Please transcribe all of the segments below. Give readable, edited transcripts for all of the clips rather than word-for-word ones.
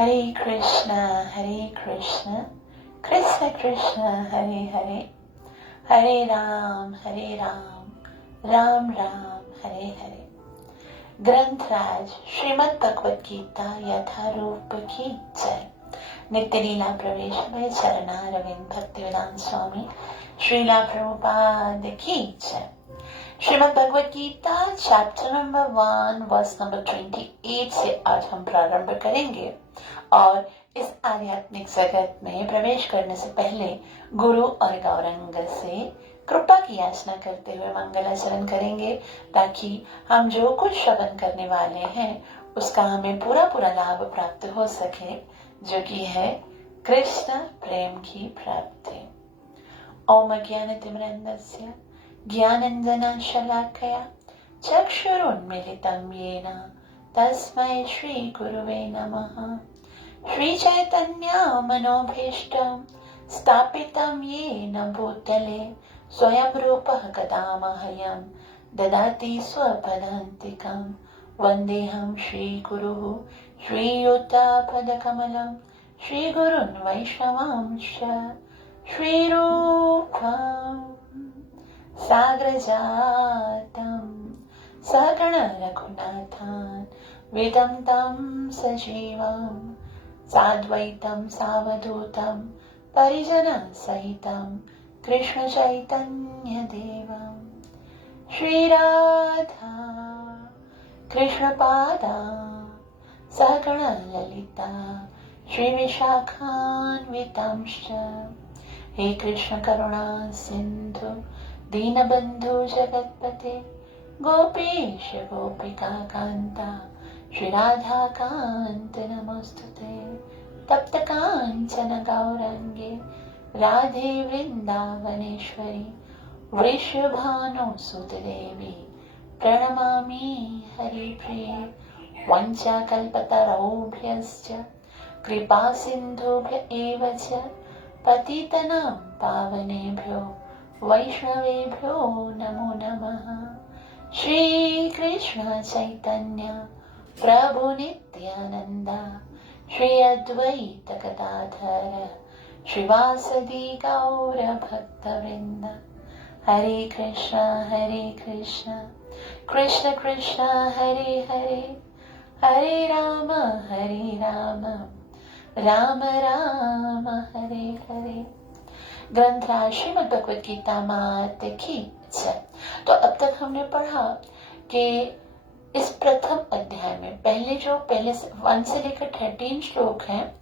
Hare Krishna, Krishna Krishna, Hare Hare, Hare Ram, Ram Ram, Hare Hare। ग्रंथराज Shrimad Bhagavad Gita यथारूप की जय। नित्य लीला प्रवेश में चरणारविंद भक्तिवेदांत स्वामी श्रीला प्रभुपाद की जय। Srimad Bhagavad Gita chapter number 1 verse number 28 से आज हम प्रारंभ करेंगे और इस आध्यात्मिक जगत में प्रवेश करने से पहले गुरु और गौरंग से कृपा की याचना करते हुए मंगलाचरण करेंगे, ताकि हम जो कुछ श्रवण करने वाले हैं उसका हमें पूरा लाभ प्राप्त हो सके, जो कि है कृष्ण प्रेम की प्राप्ति। ओम ज्ञानतिमिरन्धस्य ज्ञानाञ्जनशलाकया चक्षुरुन्मीलितं येन तस्मै श्रीगुरुवे नमः। श्रीचैतन्यमनोभीष्टं स्थापितं येन भूतले स्वयं रूपः कदा मह्यं ददाति स्वपदान्तिकं। वन्देऽहं श्रीगुरुः श्रीयुतपदकमलं श्रीगुरुन् वैष्णवांश्च श्रीरूपं साग्रजातं सकल रघुनाथान् वितं तं सजीवं साद्वैतं सावधूतं परिजनसहितं कृष्ण चैतन्य देवं श्रीराधा कृष्णपादा सकल ललिता श्रीविशाखान्वितांश्च। हे कृष्ण करुणा सिंधु दीनबंधु जगत्पते गोपीश गोपिका कांता श्रीराधा कांत नमोस्तुते। तप्त कांचन गौरंगे राधे वृंदावनेश्वरी वृषभानुसुत देवी प्रणमामि हरिप्रिये। वंचाकल्पतरुभ्यश्च कृपा सिन्धुभ्य एव च पतितनां पावनेभ्यो वैष्णवेभ्यो नमो नमः। श्री कृष्ण चैतन्य प्रभु नित्यानंद श्री अद्वैत गदाधर श्रीवासदि गौर भक्तवृंद। हरे कृष्ण कृष्ण कृष्ण हरे हरे, हरे राम राम राम हरे हरे। ग्रंथराज श्रीमद् भगवत गीता मात की जय। तो अब तक हमने पढ़ा कि इस प्रथम अध्याय में पहले 1 से लेकर 13 श्लोक हैं,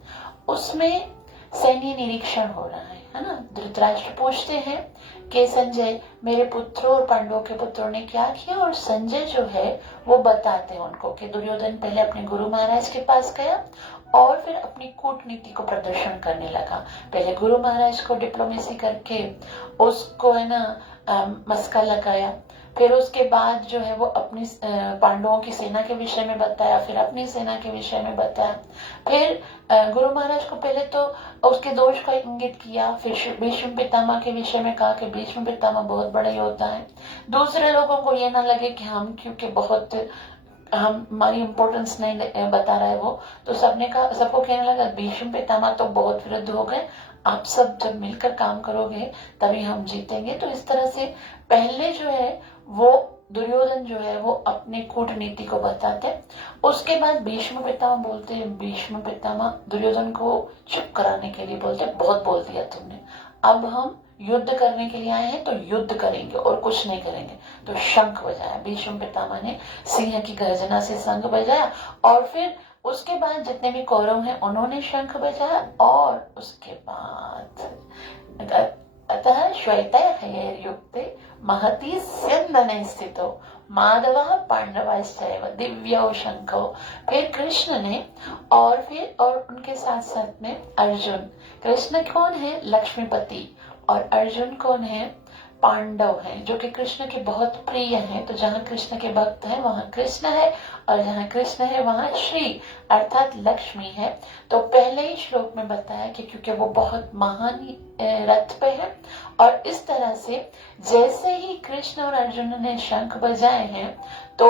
उसमें सैन्य निरीक्षण हो रहा है ना। धृतराष्ट्र पूछते हैं कि संजय, मेरे पुत्रों और पांडवों के पुत्रों ने क्या किया, और संजय जो है वो बताते हैं उनको कि दुर्योधन पहले अपने गुरु महाराज के पास गया और फिर अपनी कूटनीति को प्रदर्शन करने लगा। पहले गुरु महाराज को डिप्लोमेसी करके उसको है ना मस्का लगाया, फिर उसके बाद जो है वो अपनी पांडवों की सेना के विषय में बताया, फिर अपनी सेना के विषय में बताया। फिर गुरु महाराज को पहले तो उसके दोष का इंगित किया, फिर भीष्म पितामह के विषय में कहा कि भीष्म पितामह बहुत बड़े योद्धा है। दूसरे लोगों को ये ना लगे कि हम क्योंकि बहुत हमारी इम्पोर्टेंस नहीं बता रहा है वो, तो सबको कहने लगा भीष्म पितामह तो बहुत विरुद्ध हो गए, आप सब जब मिलकर काम करोगे तभी हम जीतेंगे। तो इस तरह से पहले जो है वो दुर्योधन जो है वो अपने कूटनीति को बताते, उसके बाद भीष्म पितामह बोलते हैं, भीष्म पितामह दुर्योधन को चुप कराने के लिए बोलते, बहुत बोल दिया तुमने, अब हम युद्ध करने के लिए आए हैं तो युद्ध करेंगे और कुछ नहीं करेंगे। तो शंख बजाया, भीष्म पितामह ने सिंह की गर्जना से शंख बजाया, और फिर उसके बाद जितने भी कौरव हैं उन्होंने शंख बजाया, और उसके बाद अतः श्वेतयुक्ते महती स्यन्दने स्थितो माधवः पांडवश्चैव दिव्यो शंखो। फिर कृष्ण ने और उनके साथ साथ में अर्जुन। कृष्ण कौन है? लक्ष्मीपति। और अर्जुन कौन है? पांडव हैं, जो कि कृष्ण के बहुत प्रिय हैं। तो जहाँ कृष्ण के भक्त हैं वहां कृष्ण है, और जहाँ कृष्ण है वहां श्री अर्थात लक्ष्मी है। तो पहले ही श्लोक में बताया कि क्योंकि वो बहुत महान रथ पे है, और इस तरह से जैसे ही कृष्ण और अर्जुन ने शंख बजाए हैं तो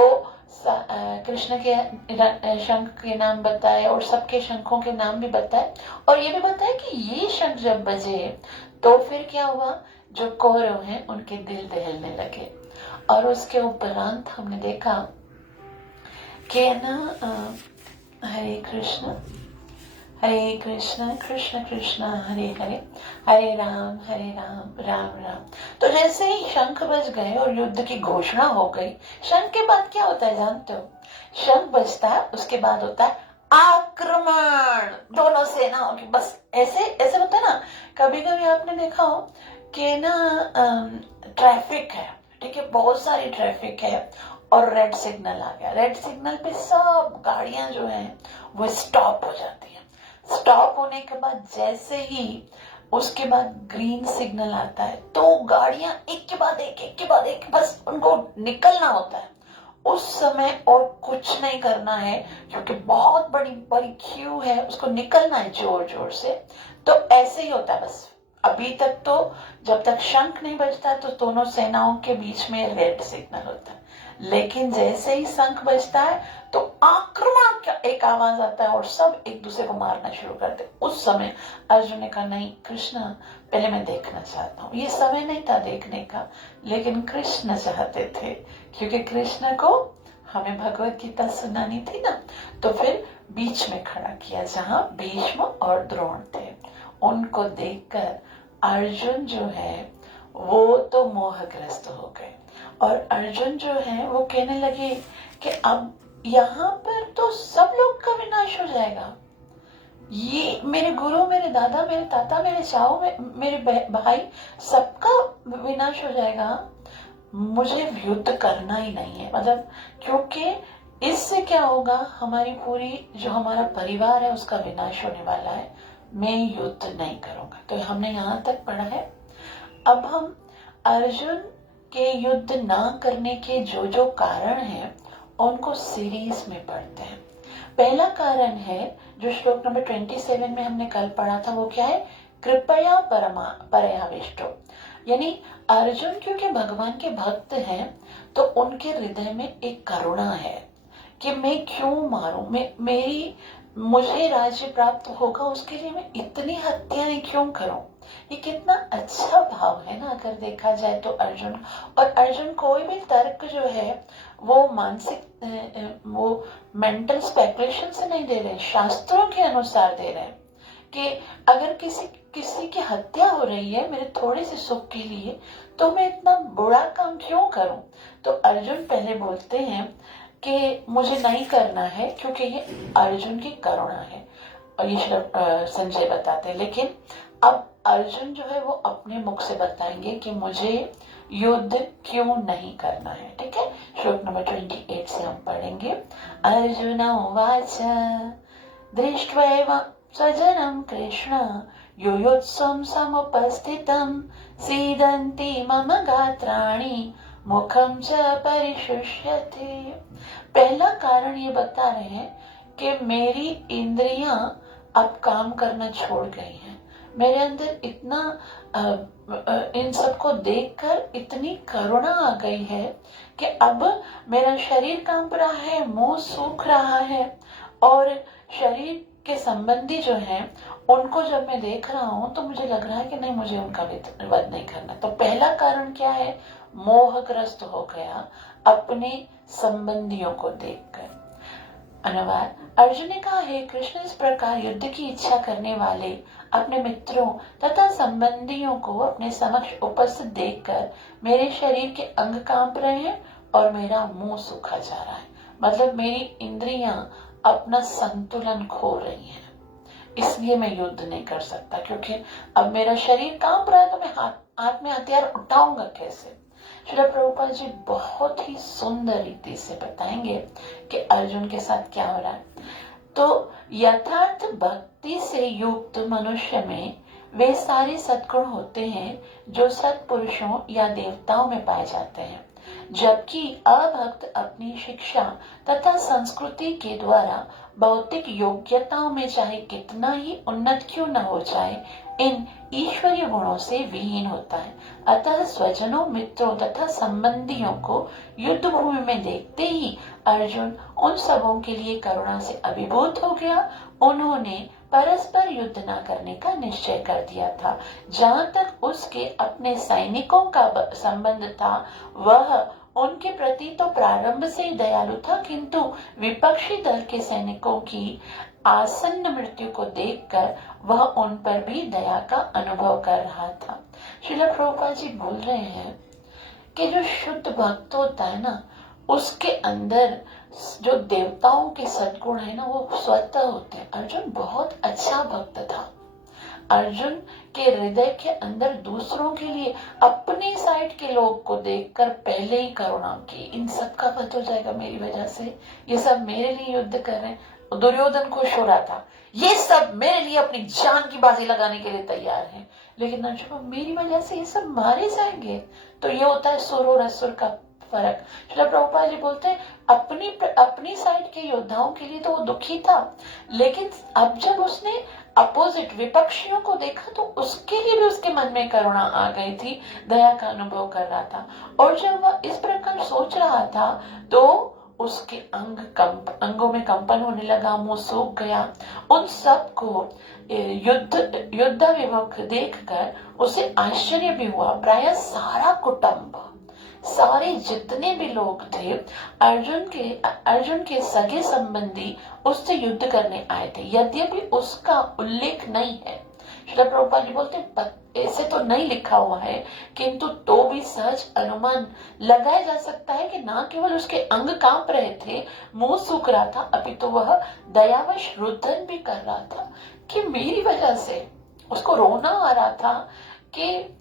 कृष्ण के शंख के नाम बताए और सबके शंखों के नाम भी बताए, और ये भी बताए कि ये शंख जब बजे तो फिर क्या हुआ, जो कौरव हैं उनके दिल दहलने लगे। और उसके उपरांत हमने देखा कि ना हरे कृष्ण कृष्ण कृष्ण हरे हरे, हरे राम राम राम। तो जैसे ही शंख बज गए और युद्ध की घोषणा हो गई, शंख के बाद क्या होता है जानते हो? शंख बजता है, उसके बाद होता है आक्रमण, दोनों सेनाओं की। बस ऐसे ऐसे होता है ना। कभी कभी आपने देखा हो कि ना ट्रैफिक है, ठीक है, बहुत सारी ट्रैफिक है और रेड सिग्नल आ गया। रेड सिग्नल पे सब गाड़ियां जो हैं वो स्टॉप हो जाती है। स्टॉप होने के बाद जैसे ही उसके बाद ग्रीन सिग्नल आता है तो गाड़ियां एक के बाद एक बस उनको निकलना होता है। उस समय और कुछ नहीं करना है, क्योंकि बहुत बड़ी बड़ी क्यू है, उसको निकलना है जोर जोर से। तो ऐसे ही होता है बस। अभी तक तो जब तक शंख नहीं बजता तो दोनों सेनाओं के बीच में रेड सिग्नल होता है, लेकिन जैसे ही शंख बजता है तो आक्रमण का एक आवाज आता है और सब एक दूसरे को मारना शुरू करते। उस समय अर्जुन ने कहा, नहीं कृष्ण, पहले मैं देखना चाहता हूँ। ये समय नहीं था देखने का, लेकिन कृष्ण चाहते थे, क्योंकि कृष्ण को हमें भगवत गीता सुनानी थी ना। तो फिर बीच में खड़ा किया जहां भीष्म और द्रोण थे। उनको देखकर अर्जुन जो है वो तो मोहग्रस्त हो गए, और अर्जुन जो है वो कहने लगे कि अब यहाँ पर तो सब लोग का विनाश हो जाएगा। ये मेरे गुरु, मेरे दादा, मेरे ताता, मेरे चाओ, मेरे भाई, सबका विनाश हो जाएगा। मुझे युद्ध करना ही नहीं है, मतलब क्योंकि इससे क्या होगा, हमारी पूरी जो हमारा परिवार है उसका विनाश होने वाला है। मैं युद्ध नहीं करूंगा। तो हमने यहाँ तक पढ़ा है। अब हम अर्जुन के युद्ध ना करने के जो जो कारण हैं उनको सीरीज में पढ़ते हैं। पहला कारण है जो श्लोक नंबर 27 में हमने कल पढ़ा था, वो क्या है? कृपया परयाविष्टो, यानी अर्जुन क्योंकि भगवान के भक्त हैं तो उनके हृदय में एक करुणा है कि मैं क्यों मारूं, मुझे राज्य प्राप्त होगा उसके लिए मैं इतनी हत्याएं क्यों करूं। ये कितना अच्छा भाव है ना, अगर देखा जाए तो अर्जुन। और अर्जुन कोई भी तर्क जो है वो मानसिक वो मेंटल स्पेकुलेशन से नहीं दे रहे, शास्त्रों के अनुसार दे रहे हैं कि अगर किसी की हत्या हो रही है मेरे थोड़े से सुख के लिए, तो मैं इतना बुरा काम क्यों करूं। तो अर्जुन पहले बोलते हैं कि मुझे नहीं करना है, क्योंकि ये अर्जुन की करुणा है, और ये संजय बताते हैं। लेकिन अब अर्जुन जो है वो अपने मुख से बताएंगे कि मुझे युद्ध क्यों नहीं करना है। ठीक है, श्लोक नंबर 28 से हम पढ़ेंगे। अर्जुन उवाच दृष्ट्वैव स्वजनं कृष्ण युयुत्सुं समुपस्थितं सीदन्ति मम गात्राणि मुखम च परिशुष्यते। पहला कारण ये बता रहे हैं कि मेरी इंद्रियां अब काम करना छोड़ गई हैं। मेरे अंदर इतना इन सबको देखकर इतनी करुणा आ गई है कि अब मेरा शरीर कांप रहा है, मुंह सूख रहा है, और शरीर के संबंधी जो हैं उनको जब मैं देख रहा हूं तो मुझे लग रहा है कि नहीं, मुझे उनका वध नहीं करना। तो पहला कारण क्या है? मोहग्रस्त हो गया अपने संबंधियों को देखकर। अनुवाद: अर्जुन ने कहा, हे कृष्ण, इस प्रकार युद्ध की इच्छा करने वाले अपने मित्रों तथा संबंधियों को अपने समक्ष उपस्थित देखकर मेरे शरीर के अंग कांप रहे हैं और मेरा मुंह सूखा जा रहा है। मतलब मेरी इंद्रियां अपना संतुलन खो रही हैं, इसलिए मैं युद्ध नहीं कर सकता, क्योंकि अब मेरा शरीर कांप रहा है तो मैं हाथ में हथियार उठाऊंगा कैसे। श्री प्रभुपाद जी बहुत ही सुंदर रीति से बताएंगे कि अर्जुन के साथ क्या हो रहा है। तो यथार्थ भक्ति से युक्त मनुष्य में वे सारे सद्गुण होते हैं जो सत्पुरुषों या देवताओं में पाए जाते हैं, जबकि अभक्त अपनी शिक्षा तथा संस्कृति के द्वारा भौतिक योग्यताओं में चाहे कितना ही उन्नत क्यों न हो जाए, इन ईश्वरीय गुणों से विहीन होता है। अतः स्वजनों, मित्रों तथा संबंधियों को युद्ध भूमि में देखते ही अर्जुन उन सबों के लिए करुणा से अभिभूत हो गया। उन्होंने परस्पर युद्ध न करने का निश्चय कर दिया था। जहाँ तक उसके अपने सैनिकों का संबंध था, वह उनके प्रति तो प्रारंभ से ही दयालु था, किंतु विपक्षी दल के सैनिकों की आसन्न मृत्यु को देखकर वह उन पर भी दया का अनुभव कर रहा था। श्रील प्रभुपाद जी बोल रहे हैं कि जो शुद्ध भक्त होता है ना, उसके अंदर जो देवताओं के सद्गुण है ना, वो स्वतः होते हैं। अर्जुन बहुत अच्छा भक्त था। अर्जुन के हृदय के अंदर दूसरों के लिए, अपने साइड के लोग को देखकर पहले ही करुणा की, इन सब का वध हो जाएगा मेरी वजह से, ये सब मेरे लिए युद्ध कर रहे हैं। दुर्योधन खुश हो रहा था, ये सब मेरे लिए अपनी जान की बाजी लगाने के लिए तैयार हैं, लेकिन अर्जुन मेरी वजह से ये सब मारे जाएंगे। तो ये होता है सुर और असुर का फर्क। श्रील प्रभुपाद जी बोलते हैं अपनी साइड के योद्धाओं के लिए तो वो दुखी था, लेकिन अब जब उसने अपोजिट विपक्षियों को देखा तो उसके लिए भी उसके मन में करुणा आ गई थी, दया का अनुभव कर रहा था। और जब वह इस प्रकार सोच रहा था तो उसके अंगों में कंपन होने लगा, मुंह सूख गया। उन सब को युद्धाभिमुख देखकर उसे आश्चर्य भी हुआ। प्रायः सारा कुटुंब, सारे जितने भी लोग थे, अर्जुन के सगे संबंधी उससे युद्ध करने आए थे, यद्यपि उसका उल्लेख नहीं है। श्रील प्रभुपाद जी बोलते ऐसे तो नहीं लिखा हुआ है, किंतु तो भी सहज अनुमान लगाया जा सकता है कि न केवल उसके अंग कांप रहे थे, मुंह सूख रहा था, अपितु वह दयावश रुदन भी कर रहा था कि मेरी वजह से उसको रोना आ रहा था कि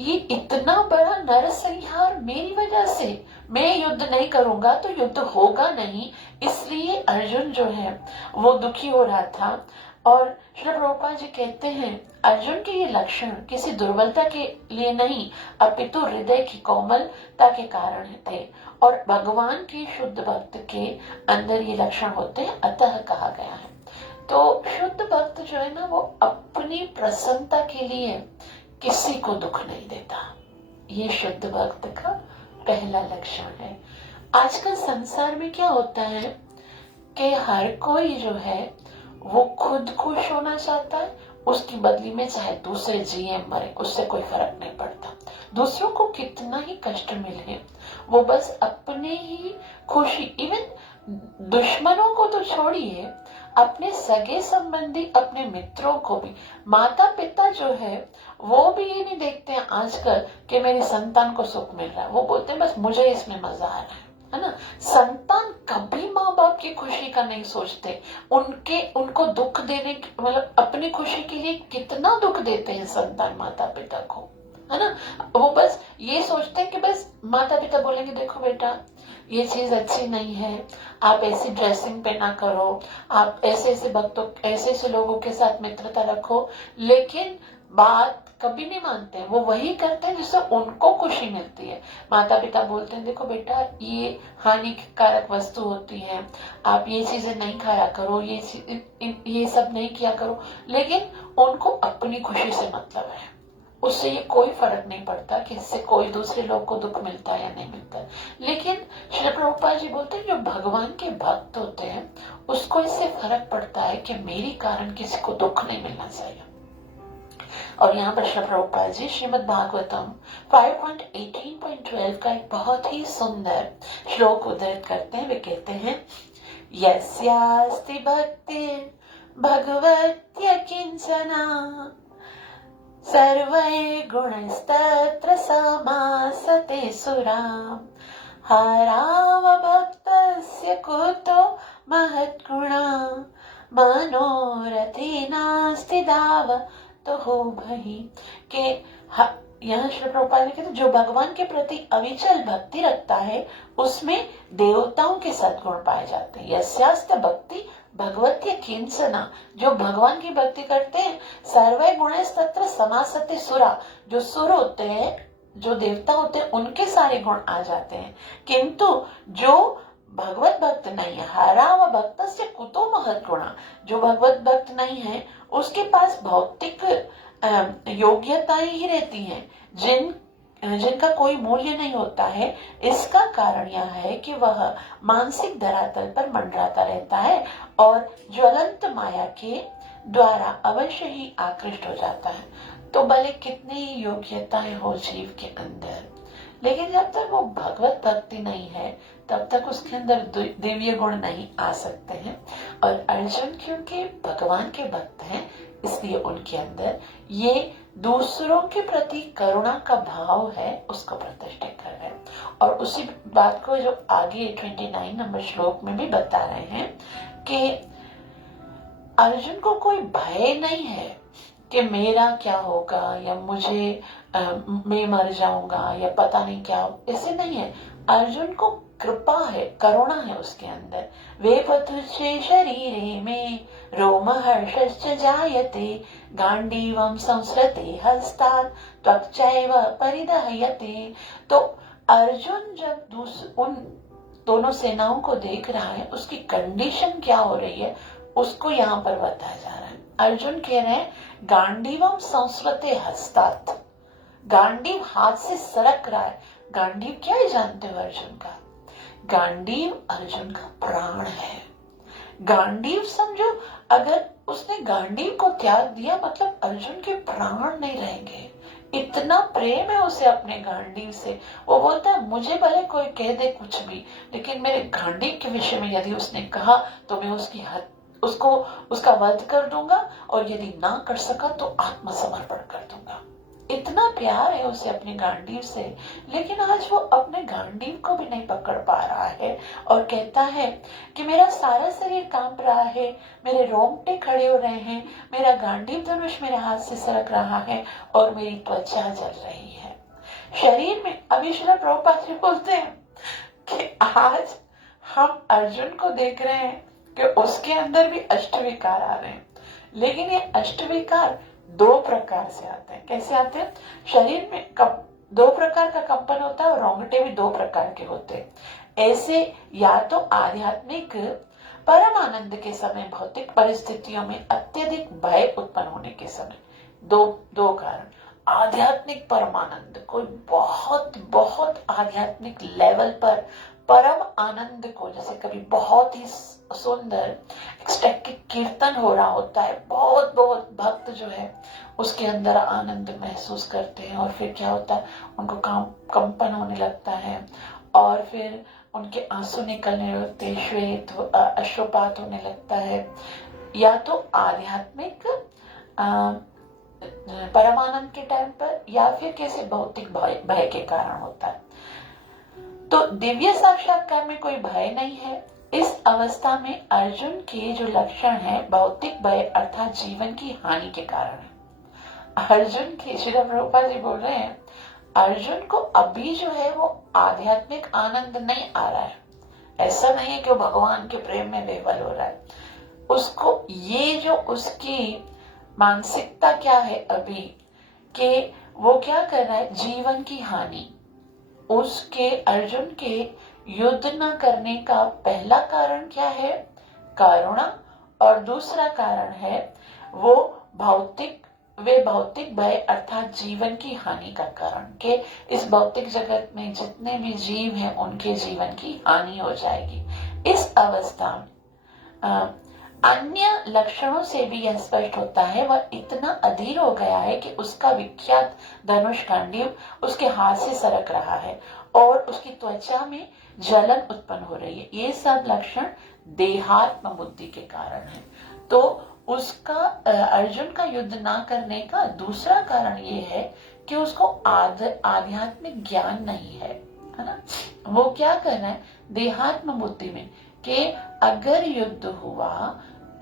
ये इतना बड़ा नरसंहार मेरी वजह से, मैं युद्ध नहीं करूंगा तो युद्ध होगा नहीं, इसलिए अर्जुन जो है वो दुखी हो रहा था। और श्री प्रभुपाद जी कहते हैं अर्जुन के ये लक्षण किसी दुर्बलता के लिए नहीं, अपितु हृदय की कोमलता के कारण थे, और भगवान के शुद्ध भक्त के अंदर ये लक्षण होते हैं, अतः कहा गया है। तो शुद्ध भक्त जो है ना, वो अपनी प्रसन्नता के लिए किसी को दुख नहीं देता। ये शुद्ध भक्त का पहला लक्षण है। आजकल संसार में क्या होता है कि हर कोई जो है वो खुद खुश होना चाहता है, उसकी बदली में चाहे दूसरे जिए मरे उससे कोई फर्क नहीं पड़ता। दूसरों को कितना ही कष्ट मिले, वो बस अपने ही खुशी, इवन दुश्मनों को तो छोड़िए, अपने सगे संबंधी, अपने मित्रों को भी, माता पिता जो है वो भी ये नहीं देखते हैं आजकल कि मेरी संतान को सुख मिल रहा है, वो बोलते हैं बस मुझे इसमें मजा आ रहा है ना। संतान कभी माँ बाप की खुशी का नहीं सोचते, उनको दुख देने, मतलब अपनी खुशी के लिए कितना दुख देते हैं संतान माता पिता को, है ना। वो बस ये सोचते हैं कि बस माता पिता बोलेंगे देखो बेटा ये चीज अच्छी नहीं है, आप ऐसी ड्रेसिंग पहना करो, आप ऐसे ऐसे लोगों के साथ मित्रता रखो, लेकिन बात कभी नहीं मानते। वो वही करते हैं जिससे उनको खुशी मिलती है। माता पिता बोलते हैं देखो बेटा ये हानिकारक वस्तु होती है, आप ये चीजें नहीं खाया करो, ये सब नहीं किया करो, लेकिन उनको अपनी खुशी से मतलब है, उससे ये कोई फर्क नहीं पड़ता कि इससे कोई दूसरे लोग को दुख मिलता है या नहीं मिलता। लेकिन श्री प्रभुपाद जी बोलते हैं जो भगवान के भक्त होते हैं उसको इससे फर्क पड़ता है कि मेरी कारण किसी को दुख नहीं मिलना चाहिए। और यहाँ पर श्री प्रभुपाद जी श्रीमद् भागवतम 5.18.12 का एक बहुत ही सुंदर श्लोक उद्धृत करते हैं। वे कहते हैं यस्यास्ति भक्तिर् भगवत्य किंचना सर्वैर्गुणैस्तत्र समासते सुराम् हरावभक्तस्य कुतो महत्गुणा मनोरथे नास्ति धावतो भहि। के यहाँ श्री प्रभुपाद ने कहते जो भगवान के प्रति अविचल भक्ति रखता है उसमें देवताओं के सद्गुण पाए जाते हैं। यस्यास्ति भक्ति भगवत्य किंचना, जो भगवान की भक्ति करते हैं, सर्वे गुणस्तत्र समासते सुरा, जो सुर होते हैं, जो देवता होते हैं, उनके सारे गुण आ जाते हैं, किंतु जो भगवत भक्त नहीं है, हराव भक्त से कुतो महत् गुणा, जो भगवत भक्त नहीं है उसके पास भौतिक योग्यताएं ही रहती हैं, जिनका कोई मूल्य नहीं होता है। इसका कारण यह है कि वह मानसिक धरातल पर मंडराता रहता है और ज्वलंत माया के द्वारा अवश्य ही आकृष्ट हो जाता है। तो भले कितनी योग्यताएं हो जीव के अंदर, लेकिन जब तक वो भगवत भक्ति नहीं है तब तक उसके अंदर दिव्य गुण नहीं आ सकते हैं। और अर्जुन क्योंकि भगवान के भक्त हैं, इसलिए उनके अंदर ये दूसरों के प्रति करुणा का भाव है, उसको प्रतिष्ठित कर रहे हैं। और उसी बात को जो आगे 29 नंबर श्लोक में भी बता रहे हैं कि अर्जुन को कोई भय नहीं है कि मेरा क्या होगा या मैं मर जाऊंगा या पता नहीं क्या हो, ऐसे नहीं है। अर्जुन को कृपा है, करुणा है उसके अंदर। वे पतुचे शरीरे में रोम हर्षश्च जायते गांडीवम संस्रते हस्तात् त्वक्चैव परिदह्यते। तो अर्जुन जब उन दोनों सेनाओं को देख रहा है, उसकी कंडीशन क्या हो रही है उसको यहाँ पर बताया जा रहा है। अर्जुन कह रहे हैं गांडीवम संस्रते हस्तात्, गांडीव हाथ से सरक रहा है। गांडीव क्या है जानते हो अर्जुन का? गांडीव अर्जुन का प्राण है। गांडीव समझो, अगर उसने गांडीव को त्याग दिया मतलब अर्जुन के प्राण नहीं रहेंगे। इतना प्रेम है उसे अपने गांडीव से। वो बोलता है मुझे भले कोई कह दे कुछ भी, लेकिन मेरे गांडीव के विषय में यदि उसने कहा तो मैं उसका वध कर दूंगा, और यदि ना कर सका तो आत्मसमर्पण कर दूंगा। इतना प्यार है उसे अपने गांडीव से, लेकिन आज वो अपने गांडीव को भी नहीं पकड़ पा रहा है और कहता है कि मेरा सारा शरीर कांप रहा है, मेरे रोंगटे खड़े हो रहे हैं, मेरा गांडीव धनुष मेरे हाथ से सरक रहा है और मेरी त्वचा जल रही है शरीर में। अभी श्रील प्रभुपाद जी बोलते हैं कि आज हम अर्जुन को देख रहे हैं कि उसके अंदर भी अष्टविकार आ रहे हैं, लेकिन ये अष्टविकार दो प्रकार से आते हैं। कैसे आते हैं? शरीर में दो प्रकार का कंपन होता है और रोंगटे भी दो प्रकार के होते हैं। ऐसे या तो आध्यात्मिक परम आनंद के समय, भौतिक परिस्थितियों में अत्यधिक भय उत्पन्न होने के समय, दो कारण। आध्यात्मिक परमानंद, कोई बहुत बहुत आध्यात्मिक लेवल पर परम आनंद को, जैसे कभी बहुत ही सुंदर एक्सटैटिक कीर्तन हो रहा होता है, बहुत बहुत भक्त जो है उसके अंदर आनंद महसूस करते हैं, और फिर क्या होता है उनको कंपन होने लगता है और फिर उनके आंसू निकलने लगते हैं, श्वेत अश्रुपात होने लगता है। या तो आध्यात्मिक परमानंद के टाइम पर, या फिर किसी भौतिक भय के कारण होता है। तो दिव्य साक्षात्कार में कोई भय नहीं है। इस अवस्था में अर्जुन के जो लक्षण है भौतिक भय अर्थात जीवन की हानि के कारण है। अर्जुन के, श्री प्रभुपाद जी बोल रहे हैं, अर्जुन को अभी जो है वो आध्यात्मिक आनंद नहीं आ रहा है। ऐसा नहीं है कि वो भगवान के प्रेम में विह्वल हो रहा है। उसको ये जो उसकी मानसिकता क्या है अभी, कि वो क्या कर रहा है, जीवन की हानि। उसके अर्जुन के युद्ध न करने का पहला कारण क्या है? करुणा। और दूसरा कारण है वो भौतिक भय अर्थात जीवन की हानि का कारण, के इस भौतिक जगत में जितने भी जीव हैं उनके जीवन की हानि हो जाएगी। इस अवस्था में अन्य लक्षणों से भी यह स्पष्ट होता है वह इतना अधीर हो गया है कि उसका विख्यात धनुष गांडीव उसके हाथ से सरक रहा है और उसकी त्वचा में जलन उत्पन्न हो रही है। ये सब लक्षण देहात्म बुद्धि के कारण है। तो उसका अर्जुन का युद्ध ना करने का दूसरा कारण ये है कि उसको आध्यात्मिक ज्ञान नहीं है ना। वो क्या करना है देहात्म बुद्धि में, कि अगर युद्ध हुआ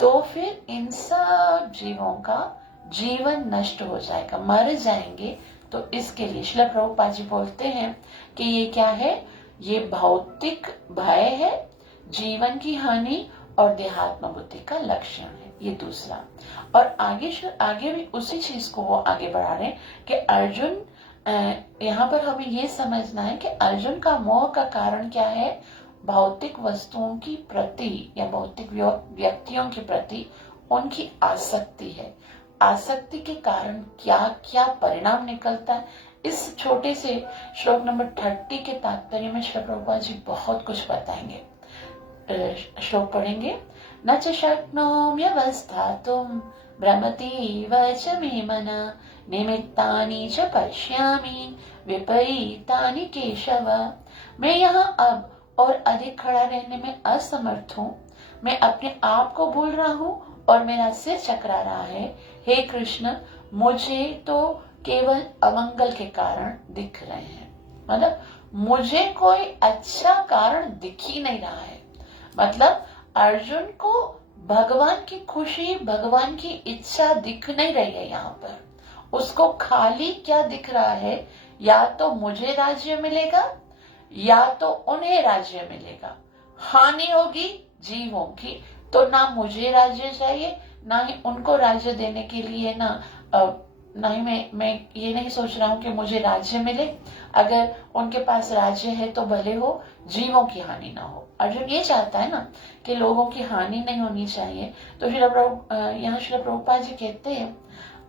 तो फिर इन सब जीवों का जीवन नष्ट हो जाएगा, मर जाएंगे। तो इसके लिए श्रील प्रभुपाद जी बोलते हैं कि ये क्या है, ये भौतिक भय है, जीवन की हानि और देहात्म बुद्धि का लक्षण है। ये दूसरा। और आगे भी उसी चीज को वो आगे बढ़ा रहे हैं कि अर्जुन, यहाँ पर हमें ये समझना है कि अर्जुन का मोह का कारण क्या है? भौतिक वस्तुओं की प्रति या भौतिक व्यक्तियों के प्रति उनकी आसक्ति है। आसक्ति के कारण क्या क्या परिणाम निकलता है, इस छोटे से श्लोक नंबर 30 के तात्पर्य में श्री प्रभुपाद जी बहुत कुछ बताएंगे। श्लोक पढ़ेंगे। न च शक्नोम्यवस्थातुं भ्रमतीव च मे मन निमित्तानि च पश्यामि विपरीतानि केशव। मैं यहाँ अब और अधिक खड़ा रहने में असमर्थ हूँ। मैं अपने आप को भूल रहा हूँ और मेरा सिर चकरा रहा है। हे कृष्ण, मुझे तो केवल अमंगल के कारण दिख रहे हैं। मतलब मुझे कोई अच्छा कारण दिख ही नहीं रहा है। मतलब अर्जुन को भगवान की खुशी, भगवान की इच्छा दिख नहीं रही है। यहाँ पर उसको खाली क्या दिख रहा है, या तो मुझे राज्य मिलेगा या तो उन्हें राज्य मिलेगा। हानि होगी जीवों की, तो ना मुझे राज्य चाहिए ना ही उनको राज्य देने के लिए ना ही मैं ये नहीं सोच रहा हूं कि मुझे राज्य मिले। अगर उनके पास राज्य है तो भले हो, जीवों की हानि ना हो। अर्जुन ये चाहता है ना कि लोगों की हानि नहीं होनी चाहिए। तो यहाँ श्री प्रभुपाद जी कहते हैं,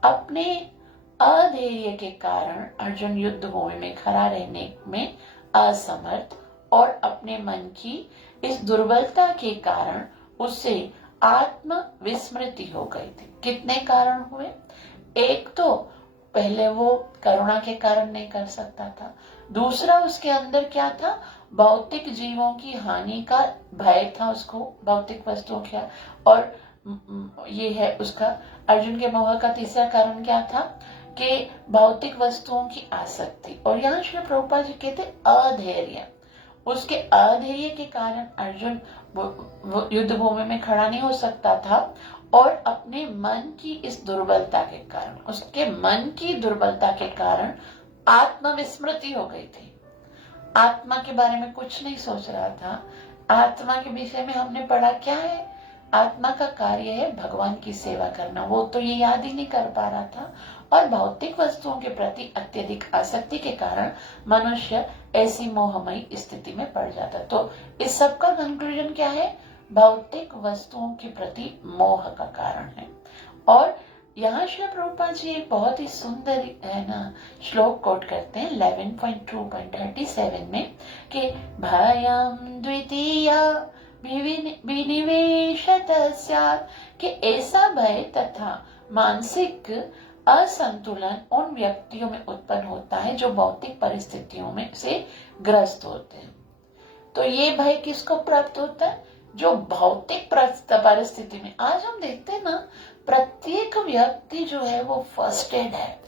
अपने अधैर्य के कारण अर्जुन युद्ध भूमि में खड़ा रहने में असमर्थ और अपने मन की इस दुर्बलता के कारण उससे आत्म विस्मृति हो गई थी। कितने कारण हुए? एक तो पहले वो करुणा के कारण नहीं कर सकता था। दूसरा, उसके अंदर क्या था? भौतिक जीवों की हानि का भय था उसको, भौतिक वस्तुओं का। और ये है उसका अर्जुन के मोह का तीसरा कारण क्या था कि भौतिक वस्तुओं की आसक्ति। और यहाँ श्री प्रभुपाद जी कहते अधैर्य। उसके अधैर्य के कारण अर्जुन युद्ध भूमि में खड़ा नहीं हो सकता था। और अपने मन की इस दुर्बलता के कारण, उसके मन की दुर्बलता के कारण आत्मविस्मृति हो गई थी। आत्मा के बारे में कुछ नहीं सोच रहा था। आत्मा के विषय में हमने पढ़ा क्या है? आत्मा का कार्य है भगवान की सेवा करना। वो तो ये याद ही नहीं कर पा रहा था। और भौतिक वस्तुओं के प्रति अत्यधिक आसक्ति के कारण मनुष्य ऐसी मोहमयी स्थिति में पड़ जाता। तो इस सब का कंक्लूजन क्या है? भौतिक वस्तुओं के प्रति मोह का कारण है। और यहाँ श्री प्रभुपाद जी एक बहुत ही सुंदर है ना श्लोक कोट करते हैं 11.2.37 में कि भयम द्वितीया विनिवेशत स्यात्, कि ऐसा भय तथा मानसिक असंतुलन उन व्यक्तियों में उत्पन्न होता है जो भौतिक परिस्थितियों में से ग्रस्त होते हैं। तो ये भय किसको प्राप्त होता है? जो भौतिक परिस्थिति में, आज हम देखते हैं ना, प्रत्येक व्यक्ति जो है वो फर्स्टेड है।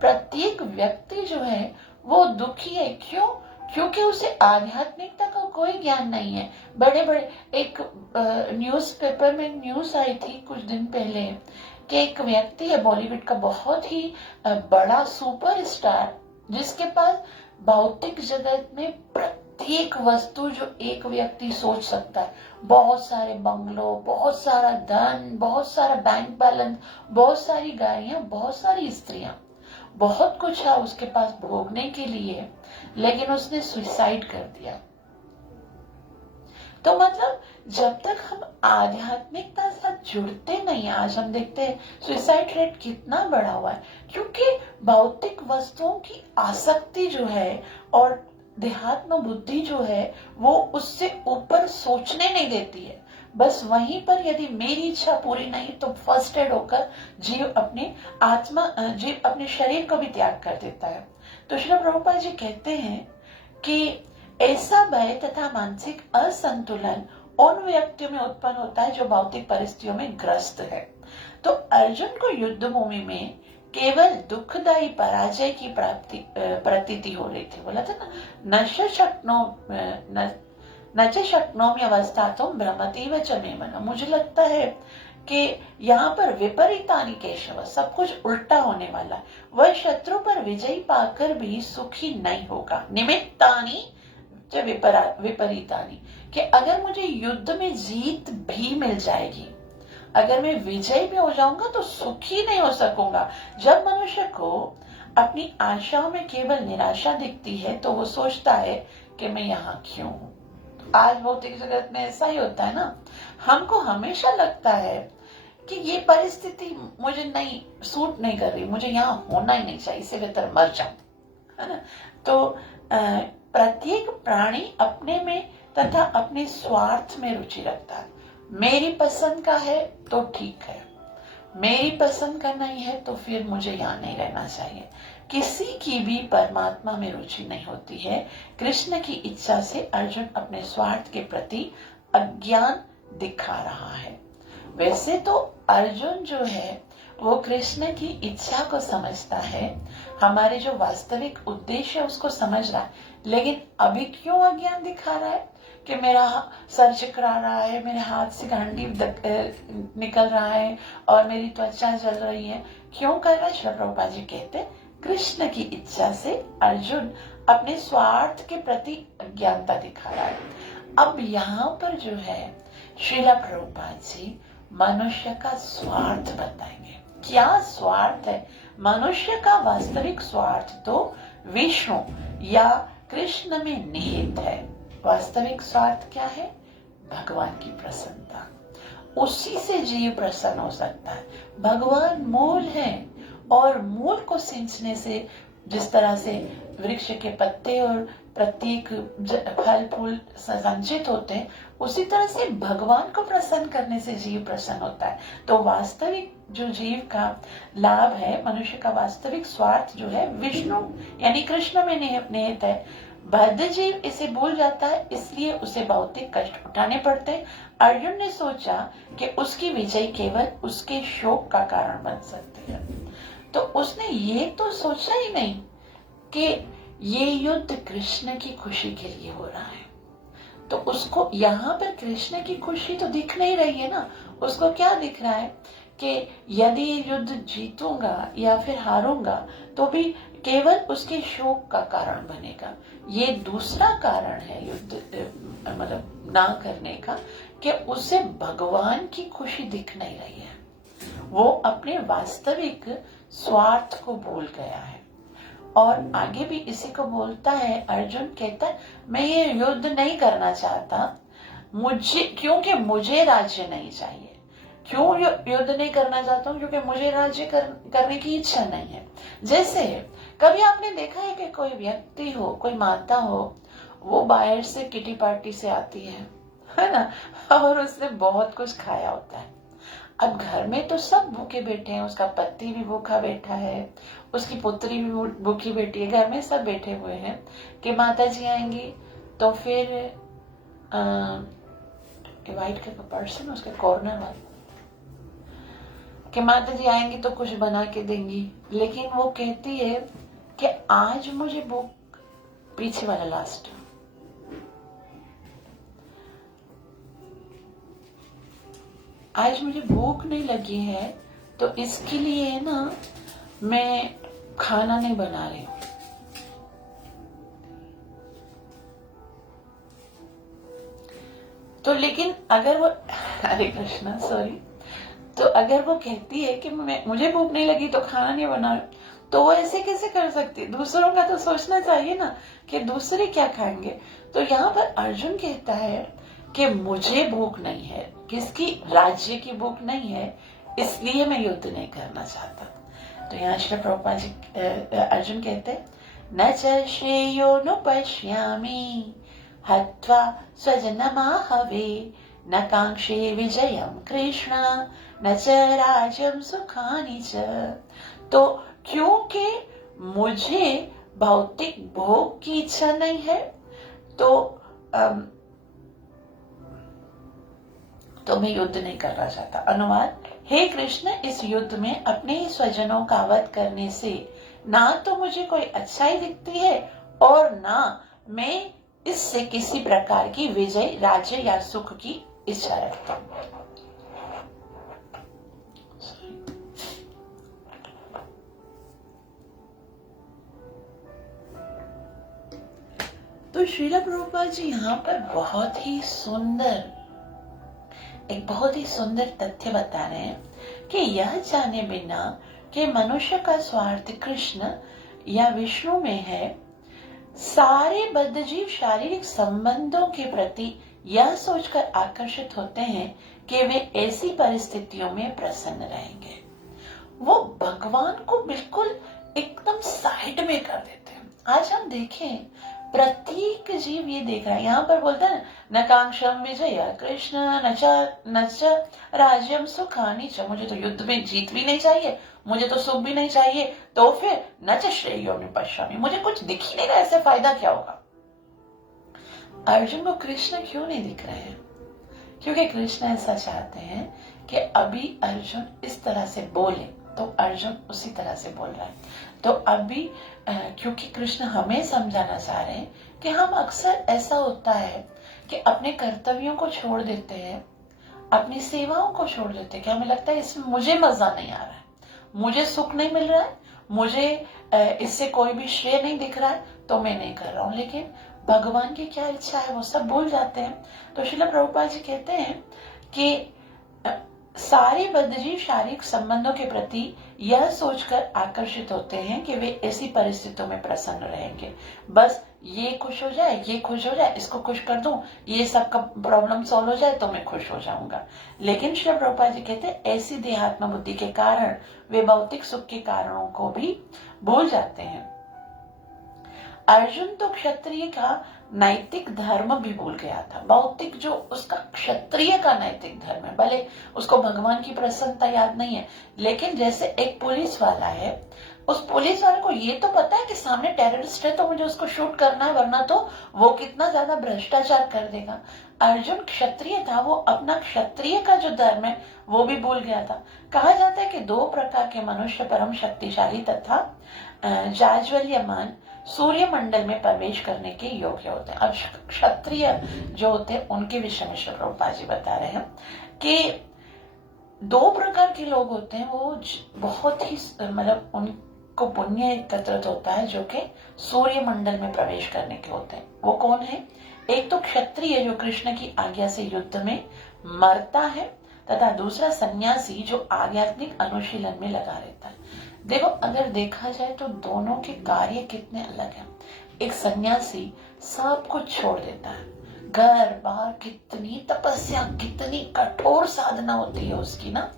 प्रत्येक व्यक्ति जो है वो दुखी है। क्यों? क्योंकि उसे आध्यात्मिकता का कोई ज्ञान नहीं है। बड़े बड़े एक न्यूज़पेपर में न्यूज आई थी कुछ दिन पहले कि एक व्यक्ति है बॉलीवुड का बहुत ही बड़ा सुपरस्टार, जिसके पास भौतिक जगत में प्रत्येक वस्तु जो एक व्यक्ति सोच सकता है, बहुत सारे बंगलो, बहुत सारा धन, बहुत सारा बैंक बैलेंस, बहुत सारी गाड़ियां, बहुत सारी स्त्रियां, बहुत कुछ है उसके पास भोगने के लिए, लेकिन उसने सुसाइड कर दिया। तो मतलब जब तक हम आध्यात्मिकता से जुड़ते नहीं, आज हम देखते हैं सुसाइड रेट कितना बढ़ा हुआ है, क्योंकि भौतिक वस्तुओं की आसक्ति जो है और देहात्म बुद्धि जो है वो उससे ऊपर सोचने नहीं देती है। बस वहीं पर यदि मेरी इच्छा पूरी नहीं तो फर्स्ट एड होकर जीव अपने शरीर को भी त्याग कर देता है। तो श्री प्रभुपाद जी कहते हैं कि ऐसा भय तथा मानसिक असंतुलन उन व्यक्तियों में उत्पन्न होता है जो भौतिक परिस्थितियों में ग्रस्त है। तो अर्जुन को युद्ध भूमि में केवल दुखदायी पराजय की प्रतीति हो रही थी। बोला था ना, न च शक्नोमि अवस्थातुं भ्रमतीव च मे मनः। मुझे लगता है कि यहाँ पर विपरीतानि केशव, सब कुछ उल्टा होने वाला। वह शत्रु पर विजय पाकर भी सुखी नहीं होगा। निमित्तानि च विपरीतानि, कि अगर मुझे युद्ध में जीत भी मिल जाएगी, अगर मैं विजय भी हो जाऊंगा तो सुखी नहीं हो सकूंगा। जब मनुष्य को अपनी आशाओं में केवल निराशा दिखती है तो वो सोचता है कि मैं यहाँ क्यों हूं। आज भौतिक जगत में ऐसा ही होता है ना, हमको हमेशा लगता है कि ये परिस्थिति मुझे नहीं सूट नहीं कर रही, मुझे यहाँ होना ही नहीं चाहिए, इससे बेहतर मर जाऊं, है ना। तो प्रत्येक प्राणी अपने में तथा अपने स्वार्थ में रुचि रखता है। मेरी पसंद का है तो ठीक है, मेरी पसंद का नहीं है तो फिर मुझे यहाँ नहीं रहना चाहिए। किसी की भी परमात्मा में रुचि नहीं होती है। कृष्ण की इच्छा से अर्जुन अपने स्वार्थ के प्रति अज्ञान दिखा रहा है। वैसे तो अर्जुन जो है वो कृष्ण की इच्छा को समझता है, हमारे जो वास्तविक उद्देश्य है उसको समझ रहा है, लेकिन अभी क्यों अज्ञान दिखा रहा है कि मेरा सर चकरा रहा है, मेरे हाथ से हड्डी निकल रहा है और मेरी त्वचा जल रही है, क्यों कर रहा है? श्रील प्रभुपाद जी कहते हैं कृष्ण की इच्छा से अर्जुन अपने स्वार्थ के प्रति अज्ञानता दिखा रहा है। अब यहाँ पर जो है श्रील प्रभुपाद जी मनुष्य का स्वार्थ बताएंगे। क्या स्वार्थ है? मनुष्य का वास्तविक स्वार्थ तो विष्णु या कृष्ण में निहित है। वास्तविक स्वार्थ क्या है? भगवान की प्रसन्नता। उसी से जीव प्रसन्न हो सकता है। भगवान मूल है और मूल को सिंचने से जिस तरह से वृक्ष के पत्ते और प्रत्येक फल फूल संचित होते हैं, उसी तरह से भगवान को प्रसन्न करने से जीव प्रसन्न होता है। तो वास्तविक जो जीव का लाभ है, मनुष्य का वास्तविक स्वार्थ जो है विष्णु यानी कृष्ण में निहित है। बद्ध जीव इसे भूल जाता है, इसलिए उसे भौतिक कष्ट उठाने पड़ते हैं। अर्जुन ने सोचा कि उसकी विजय केवल उसके शोक का कारण बन सकती है, तो उसने ये तो सोचा ही नहीं कि ये युद्ध कृष्ण की खुशी के लिए हो रहा है। तो उसको यहाँ पर कृष्ण की खुशी तो दिख नहीं रही है ना, उसको क्या दिख रहा है कि यदि ये युद्ध जीतूंगा या फिर हारूंगा तो भी केवल उसके शोक का कारण बनेगा। ये दूसरा कारण है युद्ध मतलब ना करने का, कि उसे भगवान की खुशी दिख नहीं रही है। वो अपने वास्तविक स्वार्थ को भूल गया है। और आगे भी इसी को बोलता है, अर्जुन कहता है मैं ये युद्ध नहीं करना चाहता, क्योंकि मुझे राज्य नहीं चाहिए। क्यों युद्ध नहीं करना चाहता हूँ? क्योंकि मुझे राज्य करने की इच्छा नहीं है। जैसे कभी आपने देखा है कि कोई व्यक्ति हो, कोई माता हो, वो बाहर से किटी पार्टी से आती है ना, और उसने बहुत कुछ खाया होता है। अब घर में तो सब भूखे बैठे हैं, उसका पति भी भूखा बैठा है, उसकी पुत्री भी भूखी बैठी है, घर में सब बैठे हुए हैं कि माता जी आएंगी तो फिर वाइट का पर्सन उसके कॉर्नर वाले कि माता जी आएंगी तो कुछ बना के देंगी, लेकिन वो कहती है कि आज मुझे भूख, पीछे वाला लास्ट, आज मुझे भूख नहीं लगी है, तो इसके लिए ना मैं खाना नहीं बना रही हूं। तो लेकिन अगर वो हरे कृष्णा सॉरी, तो अगर वो कहती है कि मुझे भूख नहीं लगी तो खाना नहीं बना रही, तो वो ऐसे कैसे कर सकती? दूसरों का तो सोचना चाहिए ना कि दूसरे क्या खाएंगे। तो यहाँ पर अर्जुन कहता है कि मुझे भूख नहीं है, किसकी? राज्य की भूख नहीं है, इसलिए मैं युद्ध नहीं करना चाहता। तो यहाँ श्री प्रभुपाद जी अर्जुन कहते हैं न च श्रेयो नु पश्यामि हत्वा स्वजनमाहवे न कांक्षे विजयम कृष्ण न च राज्यम सुखानि च। तो क्योंकि मुझे भौतिक भोग की इच्छा नहीं है, तो मैं युद्ध नहीं करना चाहता। अनुवाद, हे कृष्ण, इस युद्ध में अपने ही स्वजनों का वध करने से ना तो मुझे कोई अच्छाई दिखती है और ना मैं इससे किसी प्रकार की विजय, राज्य या सुख की इच्छा रखता हूं। तो श्रील प्रभुपाद जी यहाँ पर एक बहुत ही सुंदर तथ्य बता रहे हैं कि यह जाने बिना कि मनुष्य का स्वार्थ कृष्ण या विष्णु में है, सारे बद्धजीव शारीरिक संबंधों के प्रति यह सोचकर आकर्षित होते हैं कि वे ऐसी परिस्थितियों में प्रसन्न रहेंगे। वो भगवान को बिल्कुल एकदम साइड में कर देते हैं। आज हम देखें, प्रत्येक जीव ये देख रहा है, यहाँ पर बोलता है न कांक्षम विजय कृष्ण न च राज्यम सुखानि च, मुझे तो युद्ध में जीत भी नहीं चाहिए, मुझे तो सुख भी नहीं चाहिए, तो फिर न च श्रेयो निपश्यामि, मुझे कुछ दिख ही नहीं रहा, ऐसे फायदा क्या होगा। अर्जुन को कृष्ण क्यों नहीं दिख रहे हैं? क्योंकि कृष्ण ऐसा चाहते हैं कि अभी अर्जुन इस तरह से बोले तो अर्जुन उसी तरह से बोल रहा है। तो अभी क्योंकि कृष्ण हमें समझाना चाह रहे हैं कि हम अक्सर ऐसा होता है कि अपने कर्तव्यों को छोड़ देते हैं, अपनी सेवाओं को छोड़ देते हैं, कि हमें लगता है इसमें मुझे मजा नहीं आ रहा है, मुझे सुख नहीं मिल रहा है, मुझे इससे कोई भी श्रेय नहीं दिख रहा है, तो मैं नहीं कर रहा हूं। लेकिन भगवान की क्या इच्छा है वो सब भूल जाते हैं। तो श्रील प्रभुपाद जी कहते हैं कि सारे बद्धजीव शारीरिक संबंधों के प्रति यह सोचकर आकर्षित होते हैं कि वे ऐसी परिस्थितियों में प्रसन्न रहेंगे। बस ये खुश हो जाए, ये खुश हो जाए, इसको खुश कर दूं, ये सबका प्रॉब्लम सॉल्व हो जाए तो मैं खुश हो जाऊंगा। लेकिन श्री प्रभुपाद जी कहते हैं ऐसी देहात्म बुद्धि के कारण वे भौतिक सुख के कारणों को भी भूल जाते हैं। अर्जुन तो क्षत्रिय का नैतिक धर्म भी भूल गया था। भौतिक जो उसका क्षत्रिय का नैतिक धर्म है, भले उसको भगवान की प्रसन्नता याद नहीं है, लेकिन जैसे एक पुलिस वाला है, उस पुलिस वाले को ये तो पता है कि सामने टेररिस्ट है तो मुझे उसको शूट करना है, वरना तो वो कितना ज्यादा भ्रष्टाचार कर देगा। अर्जुन क्षत्रिय था, वो अपना क्षत्रिय का जो धर्म है वो भी भूल गया था। कहा जाता है कि दो प्रकार के मनुष्य परम शक्तिशाली तथा जाज्वल्यमान सूर्य मंडल में प्रवेश करने के योग्य होते हैं। अब क्षत्रिय जो होते हैं उनके विषय में श्री प्रभुपाद जी बता रहे हैं कि दो प्रकार के लोग होते हैं, वो बहुत ही मतलब उनको पुण्य एकत्रित होता है जो कि सूर्य मंडल में प्रवेश करने के होते हैं। वो कौन है? एक तो क्षत्रिय जो कृष्ण की आज्ञा से युद्ध में मरता है, तथा दूसरा सन्यासी जो आध्यात्मिक अनुशीलन में लगा रहता है। देखो, अगर देखा जाए तो दोनों के कार्य कितने अलग हैं। एक सन्यासी सब कुछ छोड़ देता है, घर बार, कितनी तपस्या, कितनी कठोर साधना होती है उसकी ना,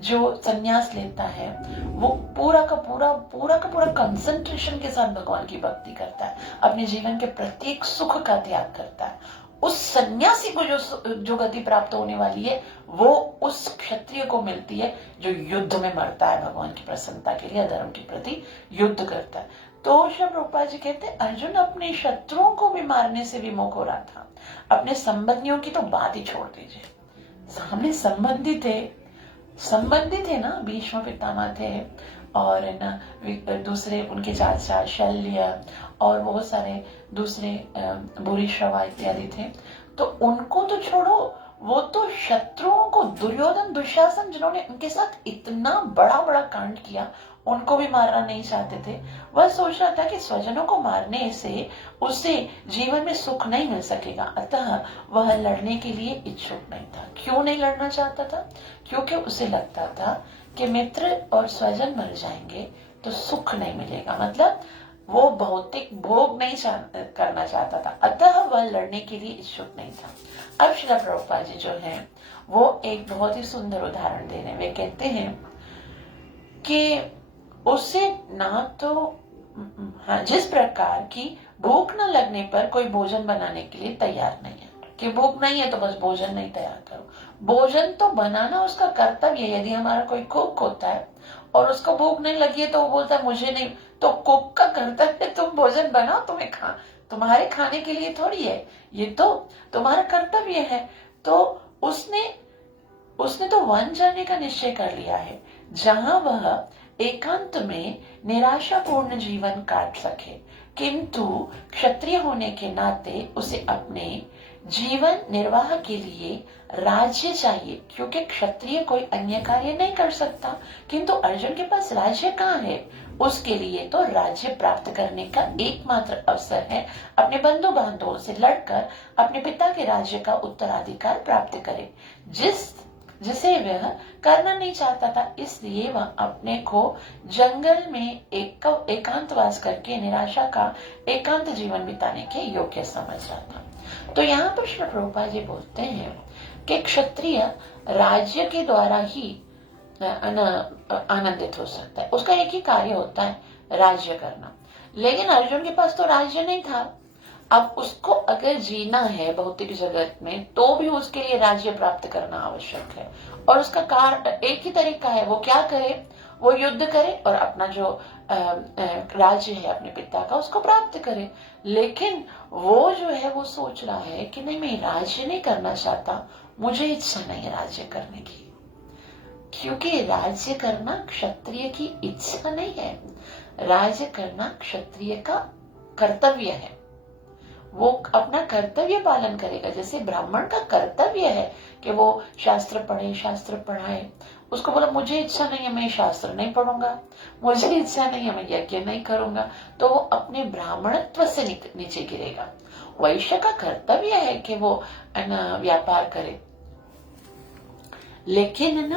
जो सन्यास लेता है वो पूरा का पूरा कंसंट्रेशन के साथ भगवान की भक्ति करता है, अपने जीवन के प्रत्येक सुख का त्याग करता है। उस सन्यासी को जो गति प्राप्त होने वाली है वो उस क्षत्रिय को मिलती है जो युद्ध में मरता है, भगवान की प्रसन्नता के लिए धर्म के प्रति युद्ध करता है। तो श्री प्रभुपाद जी कहते हैं अर्जुन अपने शत्रुओं को भी मारने से विमुख हो रहा था। अपने संबंधियों की तो बात ही छोड़ दीजिए, सामने संबंधी थे ना, भीष्म पितामह थे और न दूसरे उनके चाचा शल्य और बहुत सारे दूसरे भूरिश्रवा इत्यादि थे। तो उनको तो छोड़ो, वो तो शत्रुओं को, दुर्योधन दुशासन जिन्होंने उनके साथ इतना बड़ा कांड किया, उनको भी मारना नहीं चाहते थे। वह सोच रहा था कि स्वजनों को मारने से उसे जीवन में सुख नहीं मिल सकेगा, अतः वह लड़ने के लिए इच्छुक नहीं था। क्यों नहीं लड़ना चाहता था? क्योंकि उसे लगता था कि मित्र और स्वजन मर जाएंगे तो सुख नहीं मिलेगा, मतलब वो भौतिक भोग नहीं करना चाहता था, अतः वह लड़ने के लिए इच्छुक नहीं था। अब श्रील प्रभुपाद जी जो है वो एक बहुत ही सुंदर उदाहरण दे रहे हैं। वे कहते हैं कि उसे ना तो जिस प्रकार की भूख न लगने पर कोई भोजन बनाने के लिए तैयार नहीं है, कि भूख नहीं है तो बस भोजन नहीं तैयार करो। भोजन तो बनाना उसका कर्तव्य है। यदि हमारा कोई कुक होता है और उसको भूख नहीं लगी है तो वो बोलता है मुझे नहीं, तो कुक का कर्तव्य है तुम भोजन बनाओ, तुम्हारे खाने के लिए थोड़ी है, ये तो तुम्हारा कर्तव्य है। तो उसने तो वन जाने का निश्चय कर लिया है जहां वह एकांत में निराशापूर्ण जीवन काट सके, किंतु क्षत्रिय होने के नाते उसे अपने जीवन निर्वाह के लिए राज्य चाहिए, क्योंकि क्षत्रिय कोई अन्य कार्य नहीं कर सकता। किंतु अर्जुन के पास राज्य कहाँ है? उसके लिए तो राज्य प्राप्त करने का एकमात्र अवसर है अपने बंधु बांधवों से लड़कर अपने पिता के राज्य का उत्तराधिकार प्राप्त करे। जिस जिसे वह करना नहीं चाहता था। इसलिए वह अपने को जंगल में एकांतवास करके निराशा का एकांत जीवन बिताने के योग्य समझ रहा था। तो यहाँ पर श्री प्रभुपाद जी बोलते हैं कि क्षत्रिय राज्य के द्वारा ही आनंदित हो सकता है। उसका एक ही कार्य होता है, राज्य करना। लेकिन अर्जुन के पास तो राज्य नहीं था। अब उसको अगर जीना है भौतिक जगत में तो भी उसके लिए राज्य प्राप्त करना आवश्यक है। और उसका एक ही तरीका है, वो क्या करे, वो युद्ध करे और अपना जो राज्य है अपने पिता का उसको प्राप्त करे। लेकिन वो जो है वो सोच रहा है कि नहीं, मैं राज्य नहीं करना चाहता, मुझे इच्छा नहीं है राज्य करने की, क्योंकि राज्य करना क्षत्रिय की इच्छा नहीं है। राज्य करना क्षत्रिय का कर्तव्य है। वो अपना कर्तव्य पालन करेगा। जैसे ब्राह्मण का कर्तव्य है कि वो शास्त्र पढ़े, शास्त्र पढ़ाए। उसको बोला मुझे इच्छा नहीं है, मैं शास्त्र नहीं पढ़ूंगा, मुझे इच्छा नहीं है, मैं यज्ञ नहीं करूंगा, तो वो अपने ब्राह्मणत्व से नीचे गिरेगा। वैश्य का कर्तव्य है कि वो व्यापार करे। लेकिन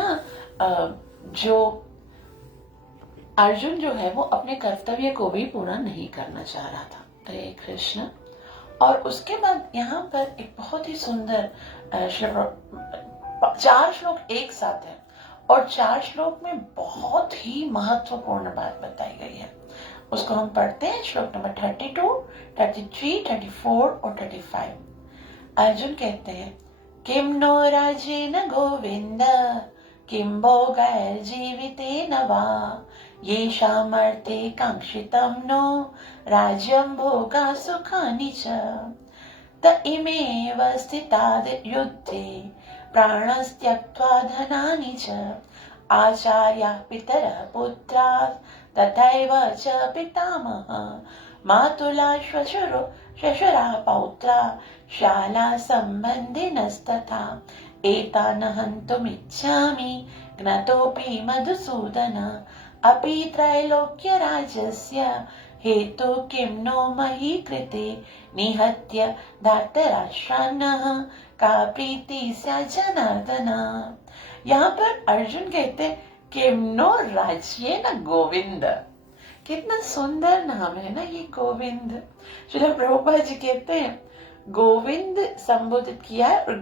जो अर्जुन जो है वो अपने कर्तव्य को भी पूरा नहीं करना चाह रहा था। हरे कृष्ण। और उसके बाद यहाँ पर एक बहुत ही सुंदर 4 श्लोक एक साथ है और 4 श्लोक में बहुत ही महत्वपूर्ण बात बताई गई है। उसको हम पढ़ते हैं। श्लोक नंबर 32, 33, 34 और 35। अर्जुन कहते हैं, किम नो राजेन गोविंद किं भोगैर्जीवितेन वा येषामर्थे काङ्क्षितं नो राज्यं भोगा सुखानि च त इमेव स्थिताद् युद्धे प्राणस्त्यक्त्वा धनानि च आचार्याः पितरः पुत्राः तथैव च पितामहः मातुला श्वशुराः पौत्राः शाला सम्बन्धिनस्तथा एतान् हन्तुमिच्छामि ज्ञातोऽपि मधुसूदन अपि त्रैलोक्यराज्यस्य हेतु किं नो मही कृते निहत्य धार्तराष्ट्रान्नः का प्रीति सा जनार्दन। यहाँ पर अर्जुन कहते किम नो राज्य न गोविंद। कितना सुंदर नाम है ना ये गोविंद। श्रील प्रभुपाद जी कहते हैं गोविंद संबोधित किया है और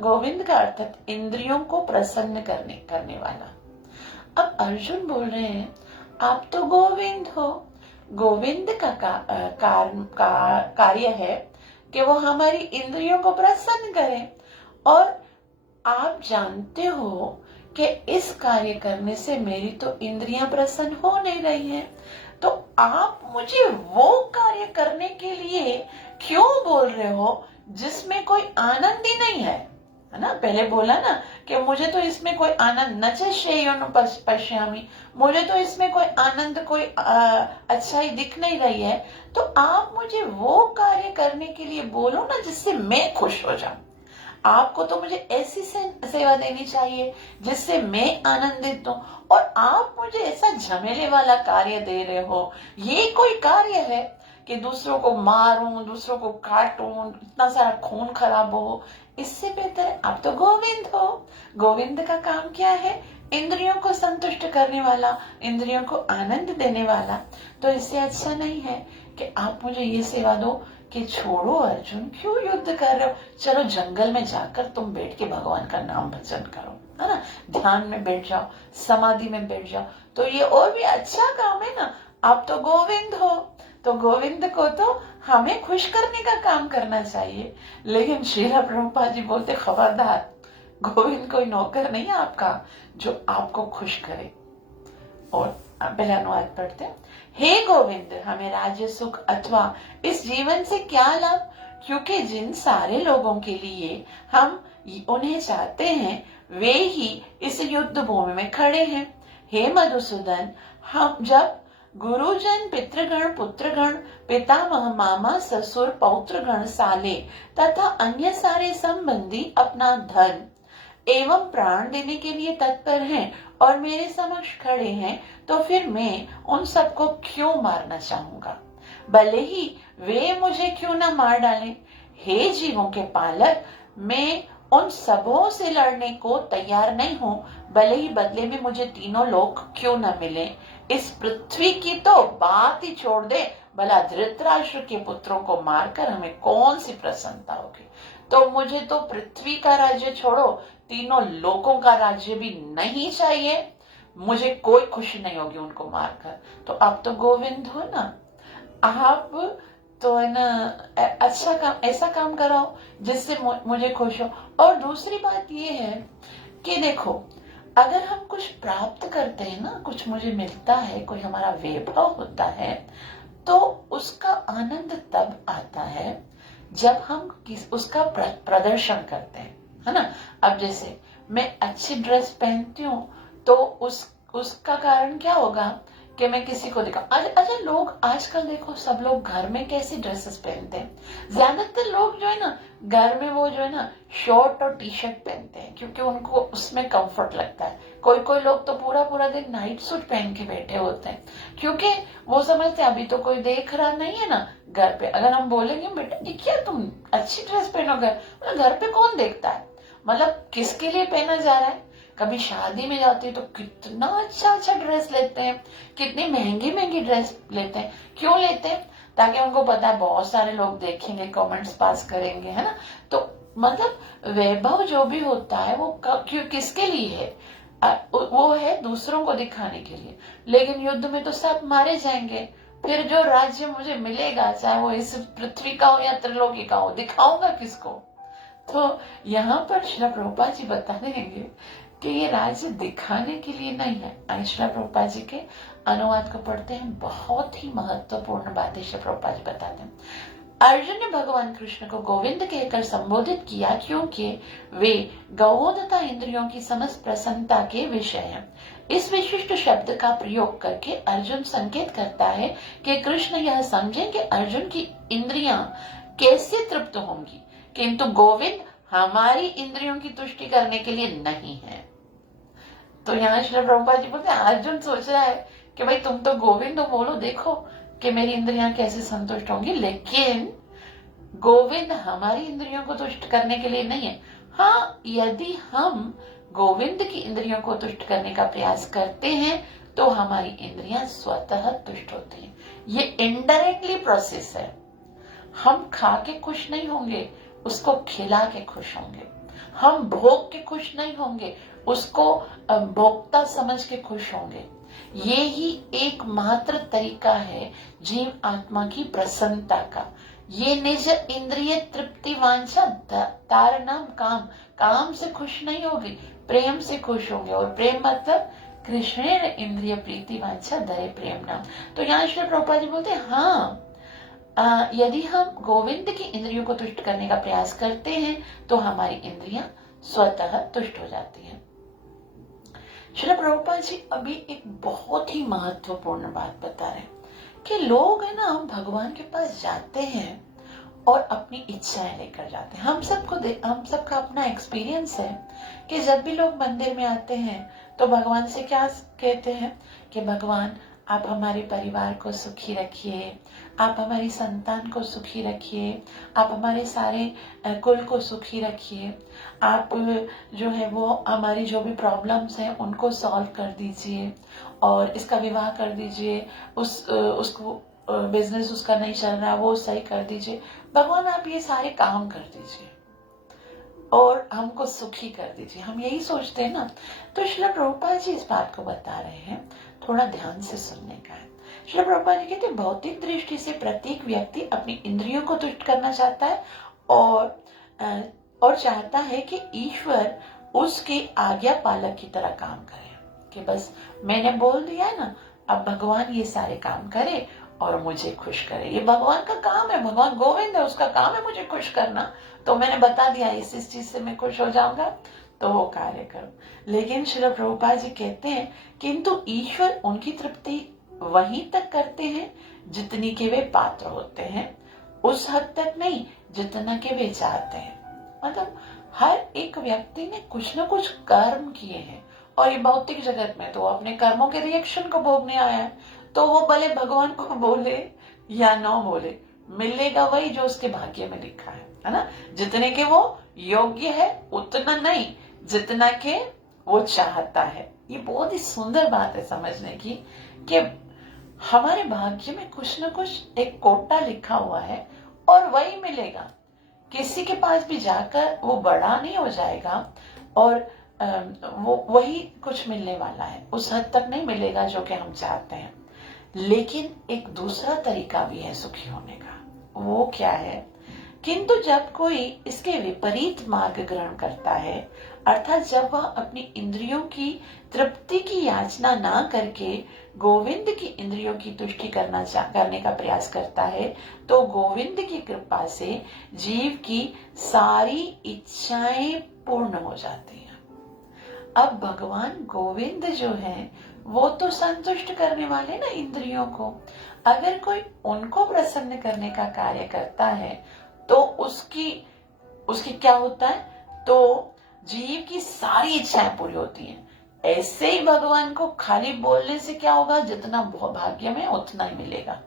गोविंद का अर्थ इंद्रियों को प्रसन्न करने वाला। अब अर्जुन बोल रहे हैं आप तो गोविंद हो। गोविंद का कार्य है कि वो हमारी इंद्रियों को प्रसन्न करे और आप जानते हो कि इस कार्य करने से मेरी तो इंद्रियां प्रसन्न हो नहीं रही हैं, तो आप मुझे वो कार्य करने के लिए क्यों बोल रहे हो जिसमें कोई आनंद ही नहीं है ना। पहले बोला ना कि मुझे तो इसमें कोई आनंद न च श्रेयोन पश्यामि, मुझे तो इसमें कोई आनंद कोई अच्छाई दिख नहीं रही है, तो आप मुझे वो कार्य करने के लिए बोलो ना जिससे मैं खुश हो जाऊं। आपको तो मुझे ऐसी सेवा देनी चाहिए जिससे मैं आनंदित हूं, और आप मुझे ऐसा झमेले वाला कार्य दे रहे हो। ये कोई कार्य है कि दूसरों को मारूं, दूसरों को काटूं, इतना सारा खून खराब हो। इससे बेहतर आप तो गोविंद हो। गोविंद का काम क्या है? इंद्रियों को संतुष्ट करने वाला, इंद्रियों को आनंद देने वाला। तो इससे अच्छा नहीं है कि आप मुझे ये सेवा दो कि छोड़ो अर्जुन, क्यों युद्ध कर रहे हो, चलो जंगल में जाकर तुम बैठ के भगवान का नाम भजन करो, है ना, ध्यान में बैठ जाओ, समाधि में बैठ जाओ, तो ये और भी अच्छा काम है ना। आप तो गोविंद हो, तो गोविंद को तो हमें खुश करने का काम करना चाहिए। लेकिन श्रील प्रभुपाद जी बोलते खबरदार, गोविंद कोई नौकर नहीं है आपका जो आपको खुश करे। और पहला अनुवाद पढ़ते हैं। हे गोविंद, हमें राज्य सुख अथवा इस जीवन से क्या लाभ, क्योंकि जिन सारे लोगों के लिए हम उन्हें चाहते हैं वे ही इस युद्ध भूमि में खड़े हैं। हे मधुसूदन, हम जब गुरुजन, पितृगण, पुत्रगण, पितामह, मामा, ससुर, पौत्रगण, साले तथा अन्य सारे संबंधी अपना धन एवं प्राण देने के लिए तत्पर हैं और मेरे समक्ष खड़े हैं, तो फिर मैं उन सबको क्यों मारना चाहूंगा, भले ही वे मुझे क्यों न मार डालें। हे जीवों के पालक, मैं उन सबों से लड़ने को तैयार नहीं हूं, भले ही बदले में मुझे तीनों लोग क्यों न मिले। इस पृथ्वी की तो बात ही छोड़ दे, भला धृतराष्ट्र के पुत्रों को मारकर हमें कौन सी प्रसन्नता होगी। तो मुझे तो पृथ्वी का राज्य छोड़ो, तीनों लोगों का राज्य भी नहीं चाहिए, मुझे कोई खुशी नहीं होगी उनको मारकर। तो आप तो गोविंद हो ना, आप तो है ना, अच्छा काम, ऐसा काम कराओ जिससे मुझे खुश हो। और दूसरी बात ये है कि देखो, अगर हम कुछ प्राप्त करते हैं ना, कुछ मुझे मिलता है, कोई हमारा वैभव होता है, तो उसका आनंद तब आता है जब हम उसका प्रदर्शन करते हैं, है ना। अब जैसे मैं अच्छी ड्रेस पहनती हूँ, तो उसका कारण क्या होगा कि मैं किसी को दिखाऊं। अच्छा, लोग आजकल देखो, सब लोग घर में कैसी ड्रेसेस पहनते हैं। ज्यादातर लोग जो है ना, घर में वो जो है ना, शॉर्ट और टी शर्ट पहनते हैं, क्योंकि उनको उसमें कंफर्ट लगता है। कोई कोई लोग तो पूरा पूरा दिन नाइट सूट पहन के बैठे होते हैं, क्योंकि वो समझते हैं अभी तो कोई देख रहा नहीं है ना घर पे। अगर हम बोलेंगे बेटा ये क्या तुम अच्छी ड्रेस पहनोगे, घर पे कौन देखता है, मतलब किसके लिए पहना जा रहा है। कभी शादी में जाते हैं तो कितना अच्छा अच्छा ड्रेस लेते हैं, कितनी महंगी महंगी ड्रेस लेते हैं। क्यों लेते हैं? ताकि उनको पता है बहुत सारे लोग देखेंगे, कमेंट्स पास करेंगे, है ना। तो मतलब वैभव जो भी होता है वो क्यों, किसके लिए है? वो है दूसरों को दिखाने के लिए। लेकिन युद्ध में तो सब मारे जाएंगे, फिर जो राज्य मुझे मिलेगा, चाहे वो इस पृथ्वी का हो या त्रिलोकी का हो, दिखाऊंगा किसको? तो यहाँ पर श्रील प्रभुपाद जी बता देंगे कि ये राज्य दिखाने के लिए नहीं है। श्रील प्रभुपाद जी के अनुवाद को पढ़ते हैं, बहुत ही महत्वपूर्ण बातें श्रील प्रभुपाद जी बताते हैं। अर्जुन ने भगवान कृष्ण को गोविंद कहकर संबोधित किया, क्योंकि वे गौ तथा इंद्रियों की समस्त प्रसन्नता के विषय हैं। इस विशिष्ट शब्द का प्रयोग करके अर्जुन संकेत करता है कि कृष्ण यह समझे कि अर्जुन की इंद्रियां कैसे तृप्त होंगी, किंतु गोविंद हमारी इंद्रियों की तुष्टि करने के लिए नहीं है। तो यहाँ श्री प्रभुपाद जी बोलते हैं, अर्जुन सोच रहा है कि भाई तुम तो गोविंद हो, बोलो देखो कि मेरी इंद्रियां कैसे संतुष्ट होंगी, लेकिन गोविंद हमारी इंद्रियों को तुष्ट करने के लिए नहीं है। हाँ, यदि हम गोविंद की इंद्रियों को तुष्ट करने का प्रयास करते हैं तो हमारी इंद्रियां स्वतः तुष्ट होती हैं। ये इनडायरेक्टली प्रोसेस है। हम खा के खुश नहीं होंगे, उसको खिला के खुश होंगे। हम भोग के खुश नहीं होंगे, उसको भोक्ता समझ के खुश होंगे। ये ही एकमात्र तरीका है जीव आत्मा की प्रसन्नता का। ये निज इंद्रिय तृप्ति वांछा तारनाम काम, काम से खुश नहीं होगी, प्रेम से खुश होंगे। और प्रेम मतलब कृष्ण इंद्रिय प्रीति वांछा धरे प्रेम नाम। तो यहाँ श्री प्रभुपाद जी बोलते हैं, हाँ, यदि हम गोविंद की इंद्रियों को तुष्ट करने का प्रयास करते हैं तो हमारी इंद्रियां स्वतः तुष्ट हो जाती हैं। श्री प्रभुपाद जी अभी एक बहुत ही महत्वपूर्ण बात बता रहे हैं कि लोग है ना, भगवान के पास जाते हैं और अपनी इच्छाएं लेकर जाते हैं। हम सबका अपना एक्सपीरियंस है कि जब भी लोग मंदिर में आते हैं तो भगवान से क्या कहते हैं कि भगवान आप हमारे परिवार को सुखी रखिए, आप हमारी संतान को सुखी रखिए, आप हमारे सारे कुल को सुखी रखिए, आप जो है वो हमारी जो भी प्रॉब्लम्स हैं उनको सॉल्व कर दीजिए, और इसका विवाह कर दीजिए, उसको बिजनेस उसका नहीं चल रहा वो सही कर दीजिए। भगवान आप ये सारे काम कर दीजिए और हमको सुखी कर दीजिए। हम यही सोचते हैं ना। तो श्रील प्रभुपाद जी इस बात को बता रहे हैं, थोड़ा ध्यान से सुनने का है। श्रील प्रभुपाद जी कहते हैं, भौतिक दृष्टि से प्रत्येक व्यक्ति अपनी इंद्रियों को तुष्ट करना चाहता है और चाहता है कि ईश्वर उसके आज्ञा पालक की तरह काम करे, कि बस मैंने बोल दिया है ना, अब भगवान ये सारे काम करे और मुझे खुश करे। ये भगवान का काम है, भगवान गोविंद है, उसका काम है मुझे खुश करना। तो मैंने बता दिया इस चीज से मैं खुश हो जाऊंगा, तो वो कार्य करो। लेकिन श्रील प्रभुपाद जी कहते हैं, किंतु ईश्वर उनकी तृप्ति वहीं तक करते हैं जितनी के वे पात्र होते हैं, उस हद तक नहीं जितना के वे चाहते हैं। मतलब हर एक व्यक्ति ने कुछ न कुछ कर्म किए हैं, और ये भौतिक जगत में तो अपने कर्मों के रिएक्शन को भोगने आया है। तो वो भले भगवान को बोले या न बोले, मिलेगा वही जो उसके भाग्य में लिखा है ना। जितने के वो योग्य है उतना नहीं जितना के वो चाहता है। ये बहुत ही सुंदर बात है समझने की कि हमारे भाग्य में कुछ न कुछ एक कोटा लिखा हुआ है और वही मिलेगा। किसी के पास भी जाकर वो बड़ा नहीं हो जाएगा और वो वही कुछ मिलने वाला है, उस हद तक नहीं मिलेगा जो कि हम चाहते हैं। लेकिन एक दूसरा तरीका भी है सुखी होने का। वो क्या है? किंतु जब कोई इसके विपरीत मार्ग ग्रहण करता है, अर्थात जब वह अपनी इंद्रियों की तृप्ति की याचना ना करके गोविंद की इंद्रियों की तुष्टि करने का प्रयास करता है, तो गोविंद की कृपा से जीव की सारी इच्छाएं पूर्ण हो जाती हैं। अब भगवान गोविंद जो है वो तो संतुष्ट करने वाले ना इंद्रियों को। अगर कोई उनको प्रसन्न करने का कार्य करता है तो उसकी क्या होता है? तो जीव की सारी इच्छाएं पूरी होती हैं। ऐसे ही भगवान को खाली बोलने से क्या होगा? जितना भाग्य में उतना ही मिलेगा।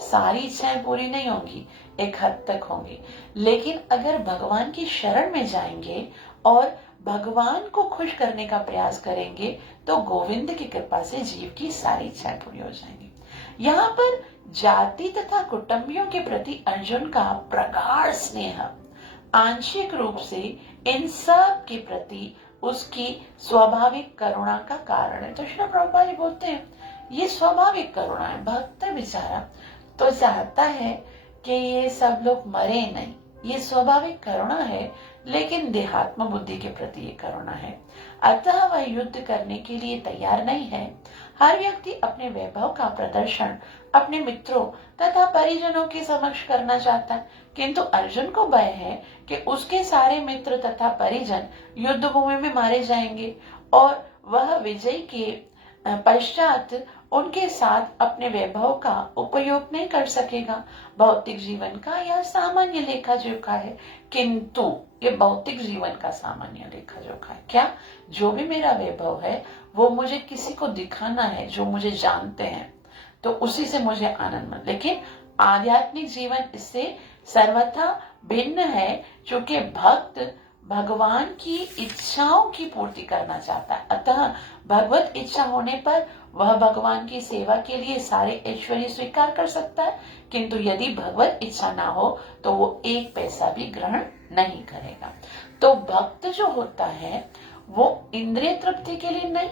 सारी इच्छाएं पूरी नहीं होंगी, एक हद तक होंगी। लेकिन अगर भगवान की शरण में जाएंगे और भगवान को खुश करने का प्रयास करेंगे तो गोविंद की कृपा से जीव की सारी इच्छाएं पूरी हो जाएंगी। यहाँ पर जाति तथा कुटुंबियों के प्रति अर्जुन का प्रगाढ़ स्नेह आंशिक रूप से इन सब के प्रति उसकी स्वाभाविक करुणा का कारण है। तो श्री प्रभुपाद जी बोलते हैं ये स्वाभाविक करुणा है। भक्त बेचारा तो चाहता है कि ये सब लोग मरे नहीं, ये स्वाभाविक करुणा है, लेकिन देहात्म बुद्धि के प्रति ये करुणा है। अतः वह युद्ध करने के लिए तैयार नहीं है। हर व्यक्ति अपने वैभव का प्रदर्शन अपने मित्रों तथा परिजनों के समक्ष करना चाहता है, किंतु अर्जुन को भय है कि उसके सारे मित्र तथा परिजन युद्ध भूमि में मारे जाएंगे और वह विजय के पश्चात उनके साथ अपने वैभव का उपयोग नहीं कर सकेगा। भौतिक जीवन का यह सामान्य लेखा जोखा है, किंतु ये भौतिक जीवन का सामान्य लेखा जोखा है। क्या? जो भी मेरा वैभव है वो मुझे किसी को दिखाना है जो मुझे जानते हैं, तो उसी से मुझे आनंद मिले। लेकिन आध्यात्मिक जीवन इससे सर्वथा भिन्न है, क्योंकि भक्त भगवान की इच्छाओं की पूर्ति करना चाहता है। अतः भगवत इच्छा होने पर वह भगवान की सेवा के लिए सारे ऐश्वर्य स्वीकार कर सकता है, किंतु यदि भगवत इच्छा ना हो तो वो एक पैसा भी ग्रहण नहीं करेगा। तो भक्त जो होता है वो इंद्रिय तृप्ति के लिए नहीं,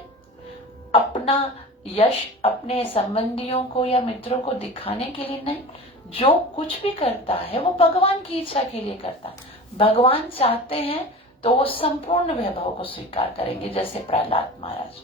अपना यश अपने संबंधियों को या मित्रों को दिखाने के लिए नहीं, जो कुछ भी करता है वो भगवान की इच्छा के लिए करता है। भगवान चाहते हैं तो वो संपूर्ण वैभव को स्वीकार करेंगे। जैसे प्रहलाद महाराज,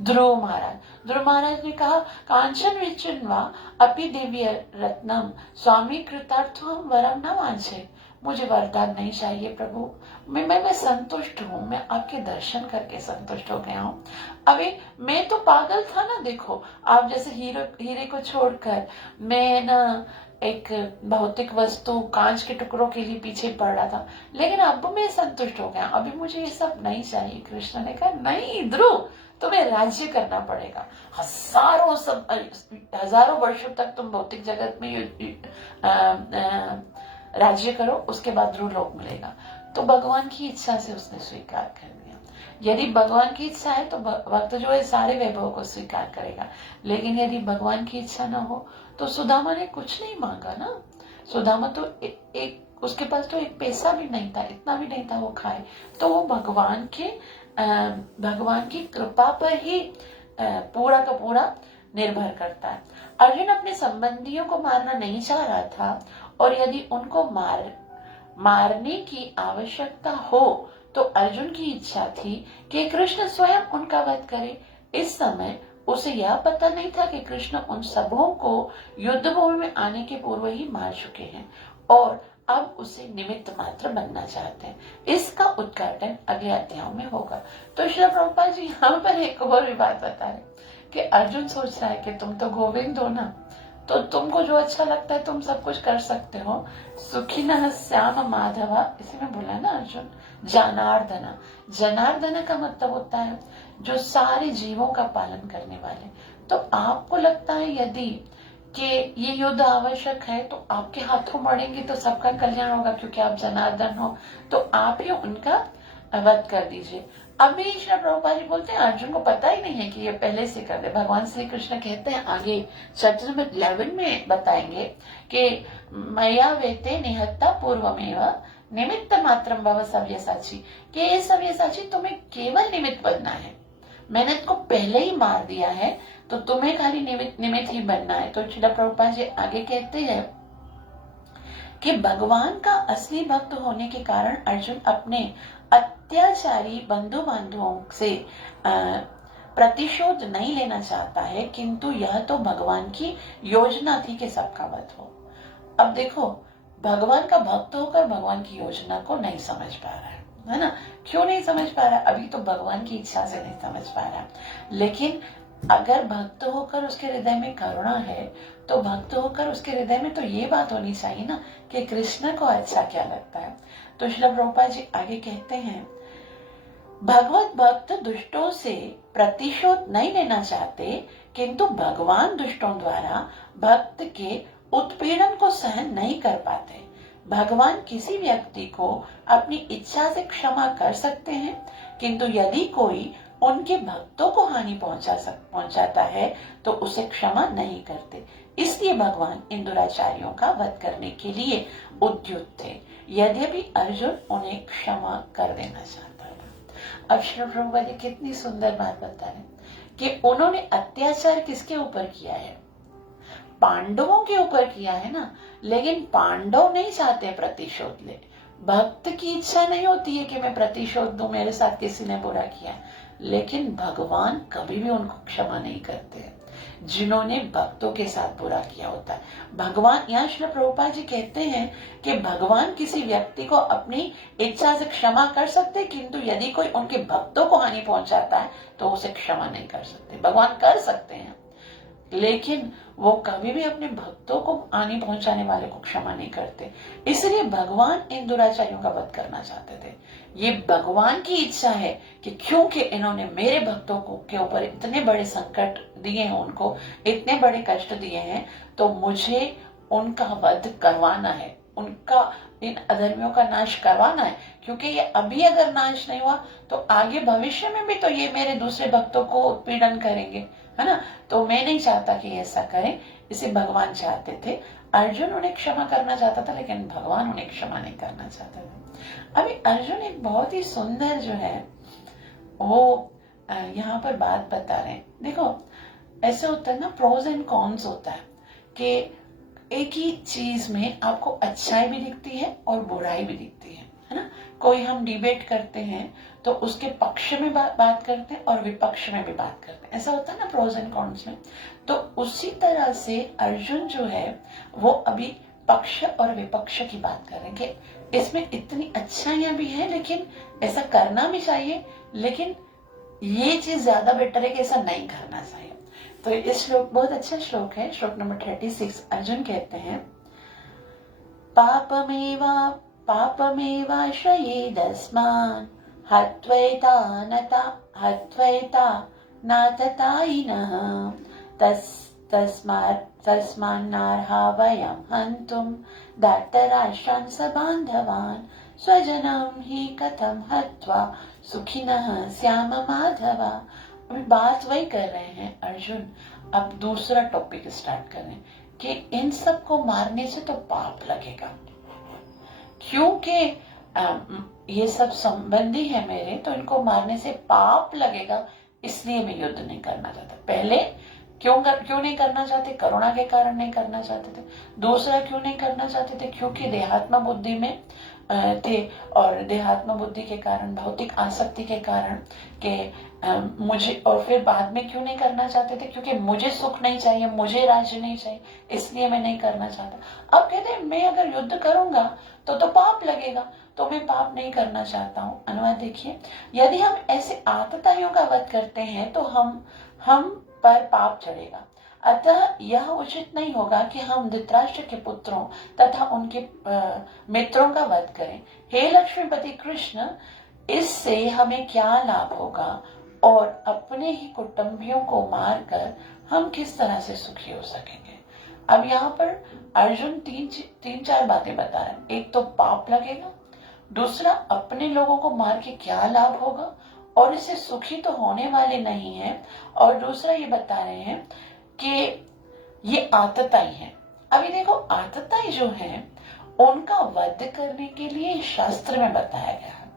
ध्रुव महाराज ने कहा कांचन विचिन्वा अपि दिव्य रत्नम स्वामी कृतार्थम वरम न वांछे। मुझे वरदान नहीं चाहिए प्रभु, मैं संतुष्ट हूँ, मैं आपके दर्शन करके संतुष्ट हो गया हूँ। अभी मैं तो पागल था ना, देखो आप जैसे हीरे को छोड़कर मैं ना एक भौतिक वस्तु कांच के टुकड़ों के लिए पीछे पड़ रहा था, लेकिन अब मैं संतुष्ट हो गया, अभी मुझे ये सब नहीं चाहिए। कृष्ण ने कहा नहीं ध्रुव, तुम्हें राज्य करना पड़ेगा। हजारों वर्षों तक तुम भौतिक जगत में राज्य करो, उसके बाद ध्रुव लोक मिलेगा। तो भगवान की इच्छा से उसने स्वीकार कर लिया। यदि भगवान की इच्छा है तो भक्त जो है सारे वैभव को स्वीकार करेगा, लेकिन यदि भगवान की इच्छा ना हो तो सुदामा ने कुछ नहीं मांगा ना। सुदामा तो एक उसके पास तो एक पैसा भी नहीं था, इतना भी नहीं था वो खाए। तो वो भगवान की कृपा पर ही पूरा का पूरा निर्भर करता है। अर्जुन अपने संबंधियों को मारना नहीं चाह रहा था, और यदि उनको मारने की आवश्यकता हो तो अर्जुन की इच्छा थी कि कृष्ण स्वयं उनका वध करे। इस समय उसे यह पता नहीं था कि कृष्ण उन सबों को युद्ध भूमि में आने के पूर्व ही मार चुके हैं और अब उसे निमित्त मात्र बनना चाहते हैं। इसका उद्घाटन अगले अध्यायों में होगा। तो श्री प्रभुपाद जी यहाँ पर एक और भी बात बता रहे कि अर्जुन सोच रहा है कि तुम तो गोविंद हो ना, तो तुमको जो अच्छा लगता है तुम सब कुछ कर सकते हो। सुखिनः श्याम माधवा, इसी में बोला ना अर्जुन। जनार्दन का मतलब होता है जो सारे जीवों का पालन करने वाले। तो आपको लगता है यदि कि ये युद्ध आवश्यक है तो आपके हाथों मरेंगे तो सबका कल्याण होगा, क्योंकि आप जनार्दन हो, तो आप ही उनका वध कर दीजिए। अभी श्री प्रभुपाद जी बोलते हैं अर्जुन को पता ही नहीं है कि ये पहले से कर दे। भगवान श्री कृष्ण कहते हैं आगे चैप्टर नंबर 11 में बताएंगे कि मया वेते निहत्ता पूर्वमेव निमित्त मात्रम भव सव्यसाची, कि ये सव्यसाची तुम्हें केवल निमित्त बनना है, मैंने इसको पहले ही मार दिया है, तो तुम्हें खाली निमित्त ही बनना है। तो श्रील प्रभुपाद जी आगे कहते हैं कि भगवान का असली भक्त होने के कारण अर्जुन अपने अत्याचारी बंधु बांधवों से प्रतिशोध नहीं लेना चाहता है, किंतु यह तो भगवान की योजना थी कि सबका वध हो। अब देखो, भगवान का भक्त होकर भगवान की योजना को नहीं समझ पा रहा है ना? क्यों नहीं समझ पा रहा? अभी तो भगवान की इच्छा से नहीं समझ पा रहा, लेकिन अगर भक्त होकर उसके हृदय में करुणा है, तो भक्त होकर उसके हृदय में तो ये बात होनी चाहिए ना कि कृष्ण को अच्छा क्या लगता है। तो श्रील प्रभुपाद जी आगे कहते हैं, भगवत भक्त दुष्टों से प्रतिशोध नहीं लेना चाहते, किंतु भगवान दुष्टों द्वारा भक्त के उत्पीड़न को सहन नहीं कर पाते। भगवान किसी व्यक्ति को अपनी इच्छा से क्षमा कर सकते हैं, किंतु यदि कोई उनके भक्तों को हानि पहुंचाता है तो उसे क्षमा नहीं करते। इसलिए भगवान इन दुराचारियों का वध करने के लिए उद्युत थे, यद्यपि अर्जुन उन्हें क्षमा कर देना चाहता था। अब श्री प्रभुपाद जी कितनी सुंदर बात बता रहे कि उन्होंने अत्याचार किसके ऊपर किया है? पांडवों के ऊपर किया है ना, लेकिन पांडव नहीं चाहते प्रतिशोध ले। भक्त की इच्छा नहीं होती है कि मैं प्रतिशोध दूं, मेरे साथ किसी ने बुरा किया, लेकिन भगवान कभी भी उनको क्षमा नहीं करते हैं जिन्होंने भक्तों के साथ बुरा किया होता है। भगवान, यहाँ श्री प्रभुपाद जी कहते हैं कि भगवान किसी व्यक्ति को अपनी इच्छा से क्षमा कर सकते, किंतु यदि कोई उनके भक्तों को हानि पहुंचाता है तो उसे क्षमा नहीं कर सकते। भगवान कर सकते हैं, लेकिन वो कभी भी अपने भक्तों को हानि पहुंचाने वाले को क्षमा नहीं करते। इसलिए भगवान इन दुराचारियों का वध करना चाहते थे। ये भगवान की इच्छा है कि क्योंकि इन्होंने मेरे भक्तों को के ऊपर इतने बड़े संकट दिए हैं, उनको इतने बड़े कष्ट दिए हैं, तो मुझे उनका वध करवाना है, उनका इन अधर्मियों का नाश करवाना है। क्योंकि ये अभी अगर नाश नहीं हुआ तो आगे भविष्य में भी तो ये मेरे दूसरे भक्तों को उत्पीड़न करेंगे, है ना? तो मैं नहीं चाहता कि ऐसा करें, इसे भगवान चाहते थे। अर्जुन उन्हें क्षमा करना चाहता था, लेकिन भगवान उन्हें क्षमा नहीं करना चाहते थे। अभी अर्जुन एक बहुत ही सुंदर जो है वो यहाँ पर बात बता रहे हैं। देखो, ऐसे होता है ना, प्रोज एंड कॉन्स होता है कि एक ही चीज में आपको अच्छाई भी दिखती है और बुराई भी दिखती है ना? कोई हम डिबेट करते हैं तो उसके पक्ष में बात करते हैं और विपक्ष में भी बात करते हैं, ऐसा होता है ना प्रोज एंड कॉन्स में। तो उसी तरह से अर्जुन जो है वो अभी पक्ष और विपक्ष की बात कर रहे हैं कि इसमें इतनी अच्छाइयां भी हैं, लेकिन ऐसा करना भी चाहिए, लेकिन ये चीज ज्यादा बेटर है कि ऐसा नहीं करना चाहिए। तो इस श्लोक बहुत अच्छा श्लोक है, श्लोक नंबर 36। अर्जुन कहते हैं, पापमेवाश्रयेदस्मान् हत्वैता नाततायिनः तस्मान्नार्हा वयं हन्तुं दार्तराष्ट्रान् सबान्धवान् स्वजनं हि कथं हत्वा सुखिनः स्याम माधव। अभी बात वही कर रहे हैं अर्जुन, अब दूसरा टॉपिक स्टार्ट कर रहे हैं कि इन सबको मारने से तो पाप लगेगा, क्योंकि ये सब संबंधी है मेरे, तो इनको मारने से पाप लगेगा, इसलिए मैं युद्ध नहीं करना चाहता। पहले क्यों नहीं करना चाहते? करुणा के कारण नहीं करना चाहते थे। दूसरा क्यों नहीं करना चाहते थे? क्योंकि देहात्म बुद्धि में थे, और देहात्म बुद्धि के कारण, भौतिक आसक्ति के कारण के मुझे, और फिर बाद में क्यों नहीं करना चाहते थे? क्योंकि मुझे सुख नहीं चाहिए, मुझे राज्य नहीं चाहिए, इसलिए मैं नहीं करना चाहता। अब कहते हैं मैं अगर युद्ध करूंगा तो पाप लगेगा, तो मैं पाप नहीं करना चाहता हूँ। अनुवाद देखिए, यदि हम ऐसे आतताइयों का वध करते हैं तो हम पर पाप चढ़ेगा, अतः यह उचित नहीं होगा कि हम धृतराष्ट्र के पुत्रों तथा उनके मित्रों का वध करें। हे लक्ष्मीपति कृष्ण, इससे हमें क्या लाभ होगा और अपने ही कुटुंबियों को मारकर हम किस तरह से सुखी हो सकेंगे? अब यहाँ पर अर्जुन तीन चार बातें बता रहे हैं। एक तो पाप लगेगा, दूसरा अपने लोगों को मार के क्या लाभ होगा और इससे सुखी तो होने वाले नहीं है, और दूसरा ये बता रहे हैं कि ये आतताई है। अभी देखो, आतताई जो है उनका वध करने के लिए शास्त्र में बताया गया है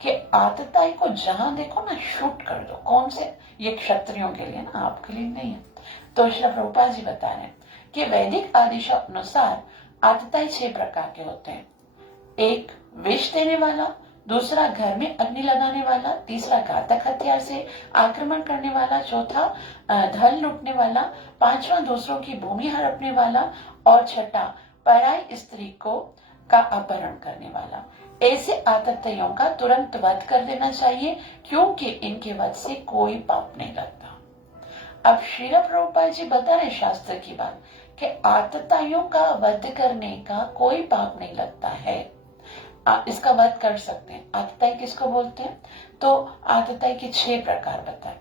कि आतताई को जहां देखो ना शूट कर दो। कौन से? ये क्षत्रियों के लिए ना, आपके लिए नहीं है। तो श्री प्रभुपाद जी बता रहे हैं कि वैदिक आदेश अनुसार आतताई 6 प्रकार के होते हैं। एक विष देने वाला, दूसरा घर में अग्नि लगाने वाला, तीसरा घातक हथियार से आक्रमण करने वाला, चौथा धन लूटने वाला, पांचवा दूसरों की भूमि हड़पने वाला, और छठा पराई स्त्री को का अपहरण करने वाला। ऐसे आतताइयों का तुरंत वध कर देना चाहिए, क्योंकि इनके वध से कोई पाप नहीं लगता। अब श्रील प्रभुपाद जी बता रहे शास्त्र की बात कि आतताइयों का वध करने का कोई पाप नहीं लगता है। इसका वध कर सकते हैं। आतताई किसको बोलते हैं? तो आतताई के 6 प्रकार बताए।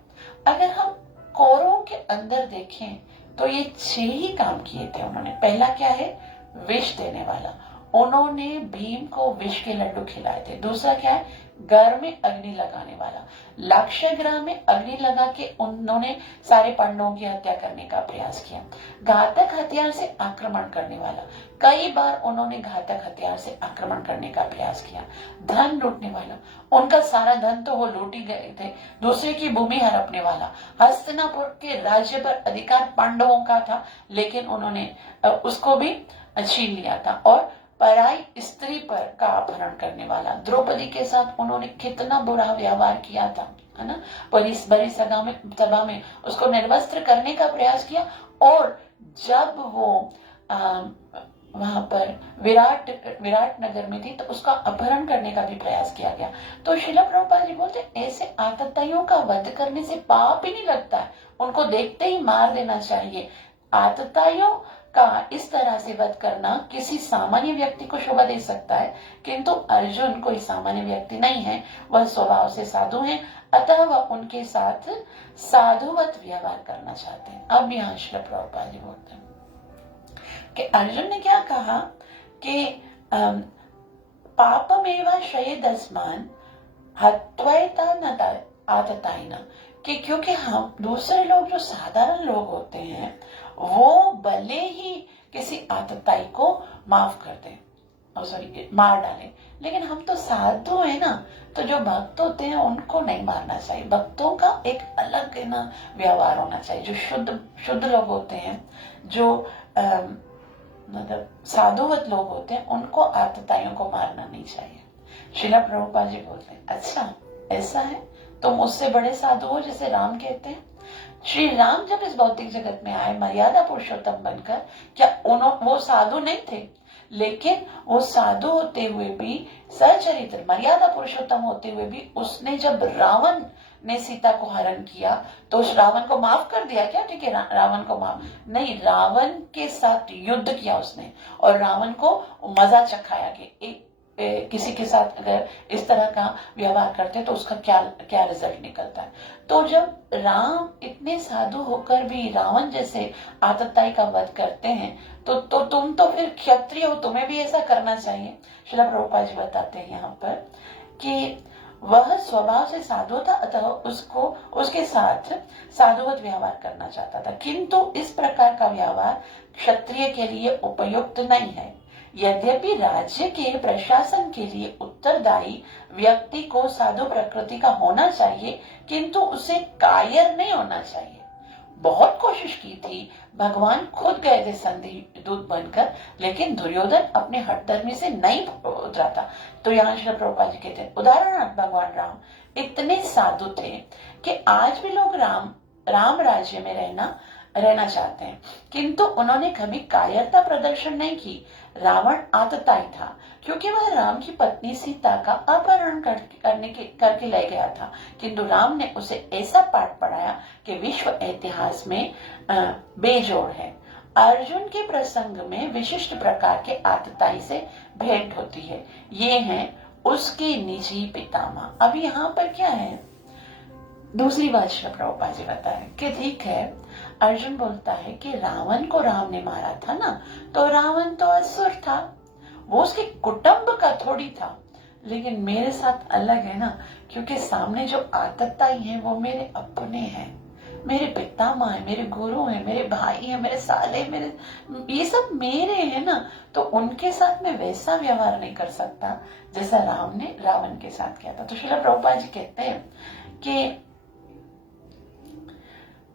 अगर हम कौरवों के अंदर देखें तो ये 6 ही काम किए थे उन्होंने। पहला क्या है? विष देने वाला, उन्होंने भीम को विष के लड्डू खिलाए थे। दूसरा क्या है? घर में अग्नि लगाने वाला, लाक्षागृह में अग्नि लगा के उन्होंने सारे पांडवों की हत्या करने का प्रयास किया। घातक हथियार से आक्रमण करने वाला, कई बार उन्होंने घातक हथियार से आक्रमण करने का प्रयास किया। धन लूटने वाला, उनका सारा धन तो वो लूट ही गए थे। दूसरे की भूमि हड़पने वाला, हस्तिनापुर के राज्य पर अधिकार पांडवों का था, लेकिन उन्होंने उसको भी छीन लिया था। और पराई स्त्री पर का अपहरण करने वाला, द्रौपदी के साथ उन्होंने कितना बुरा व्यवहार किया था, है ना। बड़ी सभा में उसको निर्वस्त्र करने का प्रयास किया, और जब वो वहां पर विराट नगर में थी तो उसका अपहरण करने का भी प्रयास किया गया। तो श्रील प्रभुपाद जी बोलते ऐसे आतताइयों का वध करने से पाप ही नहीं लगता है, उनको देखते ही मार देना चाहिए। आतताइयों का इस तरह से वध करना किसी सामान्य व्यक्ति को शोभा दे सकता है, किंतु अर्जुन कोई सामान्य व्यक्ति नहीं है, वह स्वभाव से साधु हैं, अतः वह उनके साथ साधुवत व्यवहार करना चाहते हैं। अब यहाँ श्री प्रभुपाद जी बोलते हैं कि अर्जुन ने क्या कहा कि पापमेवा शयेदस्मान् हत्वैता न आतताइना, कि क्योंकि हम दूसरे लोग जो साधारण लोग होते हैं वो भले ही किसी आतताई को माफ कर दें, सॉरी मार डालें, लेकिन हम तो साधु है ना, तो जो भक्त होते हैं उनको नहीं मारना चाहिए। भक्तों का एक अलग है ना व्यवहार होना चाहिए। जो शुद्ध लोग होते हैं, जो मतलब साधुवत लोग होते हैं, उनको आतताइयों को मारना नहीं चाहिए। श्रील प्रभुपाद जी बोलते हैं अच्छा ऐसा है, तुम उससे बड़े साधु हो जिसे राम कहते हैं। श्री राम जब इस भौतिक जगत में आए मर्यादा पुरुषोत्तम बनकर, क्या वो साधु नहीं थे? लेकिन वो साधु होते हुए भी, सचरित्र मर्यादा पुरुषोत्तम होते हुए भी, उसने जब रावण ने सीता को हरण किया तो उस रावण को माफ कर दिया क्या? ठीक है, रावण को माफ नहीं, रावण के साथ युद्ध किया उसने, और रावण को मजा चखाया कि किसी के साथ अगर इस तरह का व्यवहार करते हैं तो उसका क्या रिजल्ट निकलता है। तो जब राम इतने साधु होकर भी रावण जैसे आतताई का वध करते हैं, तो तुम तो फिर क्षत्रिय हो, तुम्हें भी ऐसा करना चाहिए। श्रील प्रभुपाद जी बताते हैं यहाँ पर कि वह स्वभाव से साधु था, अतः उसको उसके साथ साधुवत व्यवहार करना चाहता था, किंतु इस प्रकार का व्यवहार क्षत्रिय के लिए उपयुक्त नहीं है। यद्यपि राज्य के प्रशासन के लिए उत्तरदायी व्यक्ति को साधु प्रकृति का होना चाहिए, किंतु उसे कायर नहीं होना चाहिए। बहुत कोशिश की थी, भगवान खुद गए थे संधि दूत बनकर, लेकिन दुर्योधन अपने हठधर्मी से नहीं उतरा था। तो यहाँ श्री प्रभुपाद जी कहते हैं उदाहरणार्थ भगवान राम इतने साधु थे कि आज भी लोग राम राज्य में रहना चाहते हैं, किंतु उन्होंने कभी कायरता प्रदर्शन नहीं की। रावण आतताई था, क्योंकि वह राम की पत्नी सीता का अपहरण करके ले गया था, किंतु राम ने उसे ऐसा पाठ पढ़ाया कि विश्व इतिहास में बेजोड़ है। अर्जुन के प्रसंग में विशिष्ट प्रकार के आतताई से भेंट होती है। ये हैं उसके निजी पितामह। अब यहाँ पर क्या है, दूसरी बात श्री प्रभुपाद जी बता रहे कि ठीक है, अर्जुन बोलता है कि रावण को राम ने मारा था ना, तो रावण तो असुर था, वो उसके कुटुंब का थोड़ी था, लेकिन मेरे साथ अलग है ना, क्योंकि सामने जो आतताई है वो मेरे अपने हैं, मेरे पितामह है, मेरे गुरु है, मेरे भाई है, मेरे साले, मेरे ये सब मेरे हैं ना, तो उनके साथ मैं वैसा व्यवहार नहीं कर सकता जैसा राम ने रावण के साथ किया था। तो श्रील प्रभुपाद जी कहते हैं कि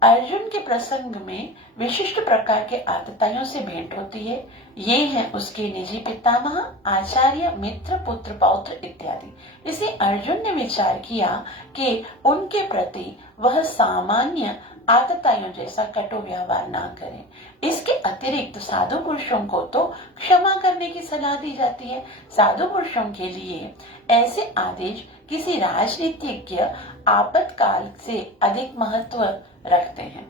अर्जुन के प्रसंग में विशिष्ट प्रकार के आतताइयों से भेंट होती है। ये हैं उसके निजी पितामह, आचार्य, मित्र, पुत्र, पौत्र इत्यादि। इसे अर्जुन ने विचार किया कि उनके प्रति वह सामान्य आतताइयों जैसा कटु व्यवहार ना करे। इसके अतिरिक्त साधु पुरुषों को तो क्षमा करने की सलाह दी जाती है। साधु पुरुषों के लिए ऐसे आदेश किसी राजनीतिज्ञ आपातकाल से अधिक महत्व रखते हैं।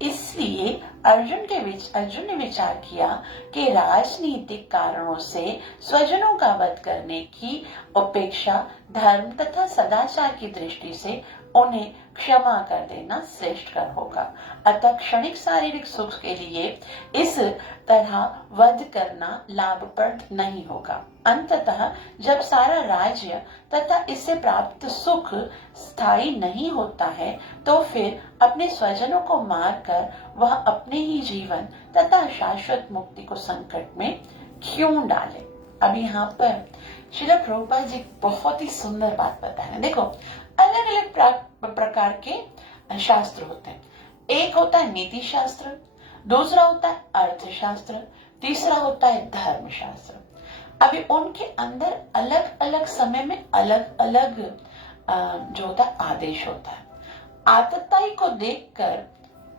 इसलिए अर्जुन ने विचार किया कि राजनीतिक कारणों से स्वजनों का वध करने की अपेक्षा धर्म तथा सदाचार की दृष्टि से उन्हें क्षमा कर देना श्रेष्ठ कर होगा। अतः क्षणिक शारीरिक सुख के लिए इस तरह वध करना लाभप्रद नहीं होगा। अंततः जब सारा राज्य तथा इससे प्राप्त सुख स्थायी नहीं होता है, तो फिर अपने स्वजनों को मारकर वह अपने ही जीवन तथा शाश्वत मुक्ति को संकट में क्यों डाले। अब यहाँ पर श्रील प्रभुपाद जी बहुत ही सुंदर बात बता रहे हैं। देखो, अलग अलग प्रकार के शास्त्र होते हैं। एक होता है नीति शास्त्र, दूसरा होता है अर्थशास्त्र, तीसरा होता है धर्म शास्त्र। अभी उनके अंदर अलग अलग समय में अलग अलग जो होता है आदेश होता है। आतताई को देखकर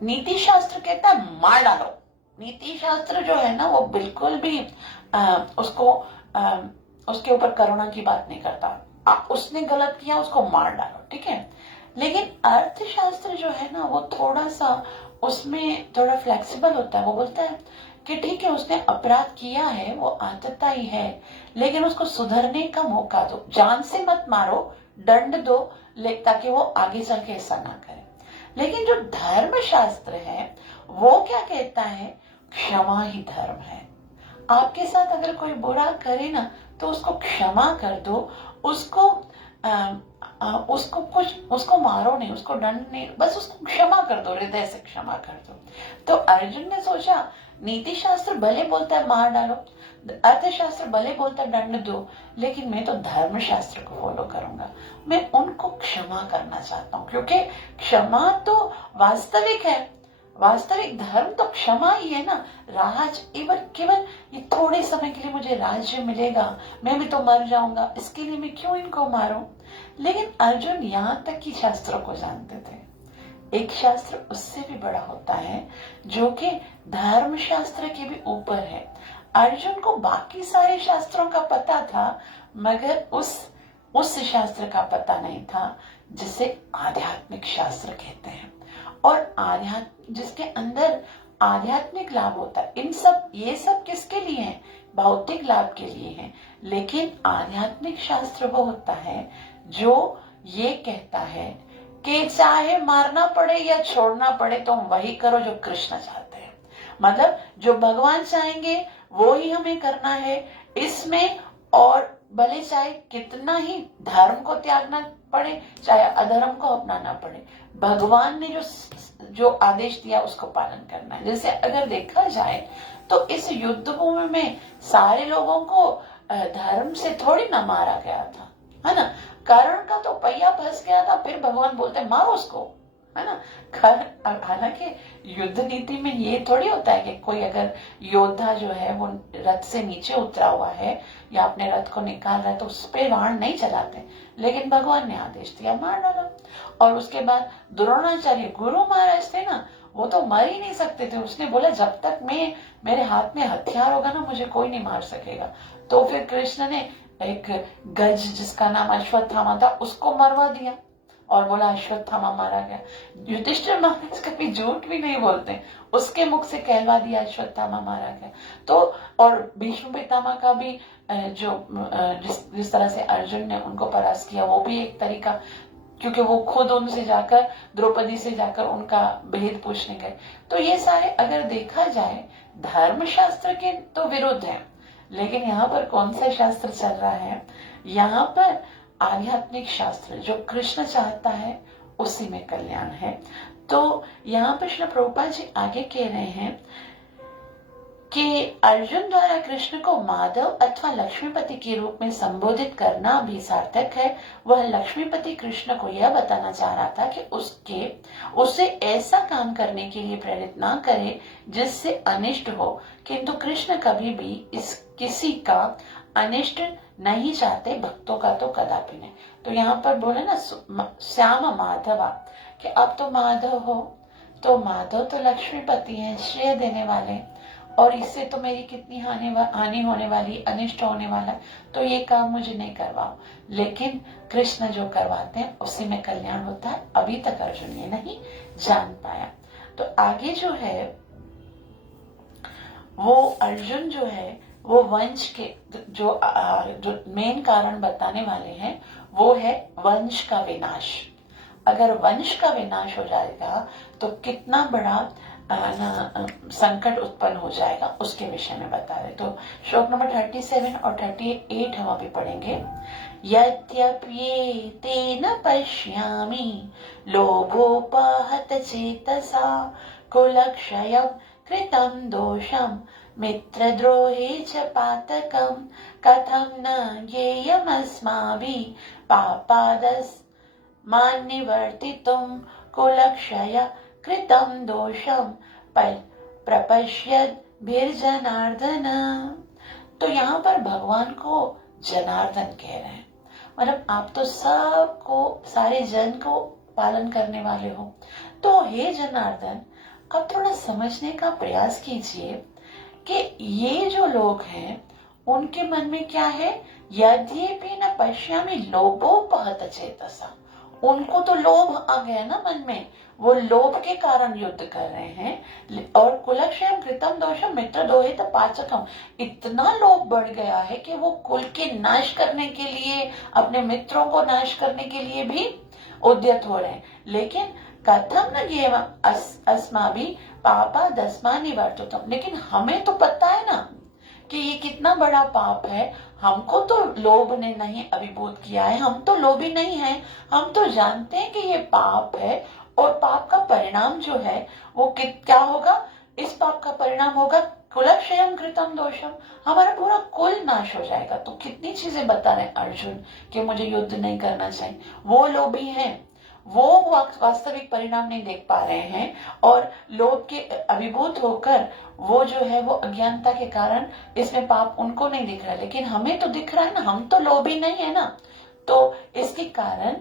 नीति शास्त्र कहता है मार डालो। नीति शास्त्र जो है ना, वो बिल्कुल भी उसके ऊपर करुणा की बात नहीं करता। उसने गलत किया, उसको मार डालो, ठीक है। लेकिन अर्थशास्त्र जो है ना, वो थोड़ा सा उसमें थोड़ा फ्लेक्सिबल होता है। वो बोलता है कि ठीक है, उसने अपराध किया है, वो आतताई है, लेकिन उसको सुधरने का मौका दो, जान से मत मारो, दंड दो, ताकि वो आगे चल के ऐसा ना करे। लेकिन जो धर्म शास्त्र है वो क्या कहता है, क्षमा ही धर्म है। आपके साथ अगर कोई बुरा करे ना, तो उसको क्षमा कर दो, उसको मारो नहीं, उसको दंड नहीं, बस उसको क्षमा कर दो, हृदय से क्षमा कर दो। तो अर्जुन ने सोचा, नीति शास्त्र भले बोलता है मार डालो, अर्थशास्त्र भले बोलता है दंड दो, लेकिन मैं तो धर्म शास्त्र को फॉलो करूंगा। मैं उनको क्षमा करना चाहता हूँ, क्योंकि क्षमा तो वास्तविक है। वास्तविक धर्म तो क्षमा ही है ना। केवल ये थोड़े समय के लिए मुझे राज्य मिलेगा, मैं भी तो मर जाऊंगा, इसके लिए मैं क्यों इनको मारूं। लेकिन अर्जुन यहाँ तक कि शास्त्रों को जानते थे। एक शास्त्र उससे भी बड़ा होता है जो कि धर्म शास्त्र के भी ऊपर है। अर्जुन को बाकी सारे शास्त्रों का पता था, मगर उस शास्त्र का पता नहीं था जिसे आध्यात्मिक शास्त्र कहते हैं, और जिसके अंदर आध्यात्मिक लाभ होता है। ये सब किसके लिए है, भौतिक लाभ के लिए है। लेकिन आध्यात्मिक शास्त्र वो होता है जो ये कहता है कि चाहे मारना पड़े या छोड़ना पड़े, तो वही करो जो कृष्ण चाहते हैं। मतलब जो भगवान चाहेंगे वो ही हमें करना है इसमें, और भले चाहे कितना ही धर्म को त्यागना पड़े, चाहे अधर्म को अपनाना पड़े, भगवान ने जो आदेश दिया उसको पालन करना है। जैसे अगर देखा जाए तो इस युद्ध भूमि में सारे लोगों को धर्म से थोड़ी ना मारा गया था, है ना। कर्ण का तो पहिया फंस गया था, फिर भगवान बोलते मारो उसको, है ना। हालांकि युद्ध नीति में ये थोड़ी होता है कि कोई अगर योद्धा जो है वो रथ से नीचे उतरा हुआ है या अपने रथ को निकाल रहा है तो उस पर बाण नहीं चलाते, लेकिन भगवान ने आदेश दिया मार डाला। और उसके बाद द्रोणाचार्य गुरु महाराज थे ना, वो तो मर ही नहीं सकते थे। उसने बोला जब तक मेरे हाथ में हथियार होगा ना, मुझे कोई नहीं मार सकेगा। तो फिर कृष्ण ने एक गज जिसका नाम अश्वत्थामा था उसको मरवा दिया और बोला अश्वत्थामा मारा गया। युधिष्ठिर महाराज कभी झूठ भी नहीं बोलते, उसके मुख से कहलवा दिया अश्वत्थामा मारा गया। तो और भीष्म पितामह का भी जिस तरह से अर्जुन ने उनको परास्त किया, वो भी एक तरीका। क्योंकि वो खुद उनसे जाकर, द्रौपदी से जाकर उनका भेद पूछने गए। तो ये सारे अगर देखा जाए धर्मशास्त्र के तो विरुद्ध है, लेकिन यहाँ पर कौन सा शास्त्र चल रहा है? यहाँ पर आध्यात्मिक शास्त्र, जो कृष्ण चाहता है उसी में कल्याण है। तो यहाँ पर श्री प्रभुपाद जी आगे कह रहे हैं कि अर्जुन द्वारा कृष्ण को माधव अथवा लक्ष्मीपति के रूप में संबोधित करना भी सार्थक है। वह लक्ष्मीपति कृष्ण को यह बताना चाह रहा था कि उसे ऐसा काम करने के लिए प्रेरित ना करे जिससे अनिष्ट हो, किंतु कृष्ण कभी भी किसी का अनिष्ट नहीं चाहते, भक्तों का तो कदापि नहीं। तो यहाँ पर बोले ना श्याम माधवा, कि अब तो माधव हो, तो माधव तो लक्ष्मीपति हैं, श्रेय देने वाले, और इससे तो मेरी कितनी हानि होने वाली, अनिष्ट होने वाला, तो ये काम मुझे नहीं करवाओ। लेकिन कृष्ण जो करवाते हैं उसी में कल्याण होता है। अभी तक अर्जुन ये नहीं जान पाया। तो आगे जो है वो अर्जुन जो है वो वंश के जो मेन कारण बताने वाले हैं वो है वंश का विनाश। अगर वंश का विनाश हो जाएगा तो कितना बड़ा संकट उत्पन्न हो जाएगा, उसके विषय में बता रहे। तो श्लोक नंबर 37 और 38 हम अभी पढ़ेंगे। यद्यप्येतेन पश्यामि लोभोपहत चेतसा कुलक्षयं कृतं दोषं मित्रद्रोहे च पातकं कथं न ज्ञेयमस्माभिः पापादस्मान्निवर्तितुं कुलक्षय कृतं दोषं प्रपश्यद्भिर्जनार्दन। तो यहाँ पर भगवान को जनार्दन कह रहे हैं, मतलब आप तो सबको, सारे जन को पालन करने वाले हो। तो हे जनार्दन, आप थोड़ा समझने का प्रयास कीजिए कि ये जो लोग हैं उनके मन में क्या है। यद्यपि न पश्यामि लोभोपहत चेतसा, उनको तो लोभ आ गया ना मन में, वो लोभ के कारण युद्ध कर रहे हैं। और कुलक्षयम कृतम दोषम मित्र दोहित पाचकम, इतना लोभ बढ़ गया है कि वो कुल के नाश करने के लिए, अपने मित्रों को नाश करने के लिए भी उद्यत हो रहे हैं। लेकिन कथम न ये अस्माभि पापा दस्मा निवर्तुतम, लेकिन हमें तो पता है ना कि ये कितना बड़ा पाप है। हमको तो लोभ ने नहीं अभिभूत किया है, हम तो लोभी नहीं हैं। हम तो जानते हैं कि ये पाप है, और पाप का परिणाम जो है वो क्या होगा। इस पाप का परिणाम होगा कुलक्षयम कृतम दोषम, हमारा पूरा कुल नाश हो जाएगा। तो कितनी चीजें बता रहे अर्जुन कि मुझे युद्ध नहीं करना चाहिए। वो लोभी हैं, वो वास्तविक परिणाम नहीं देख पा रहे हैं, और लोभ के अभिभूत होकर वो जो है वो अज्ञानता के कारण इसमें पाप उनको नहीं दिख रहा है, लेकिन हमें तो दिख रहा है ना, हम तो लोभी नहीं है ना। तो इसके कारण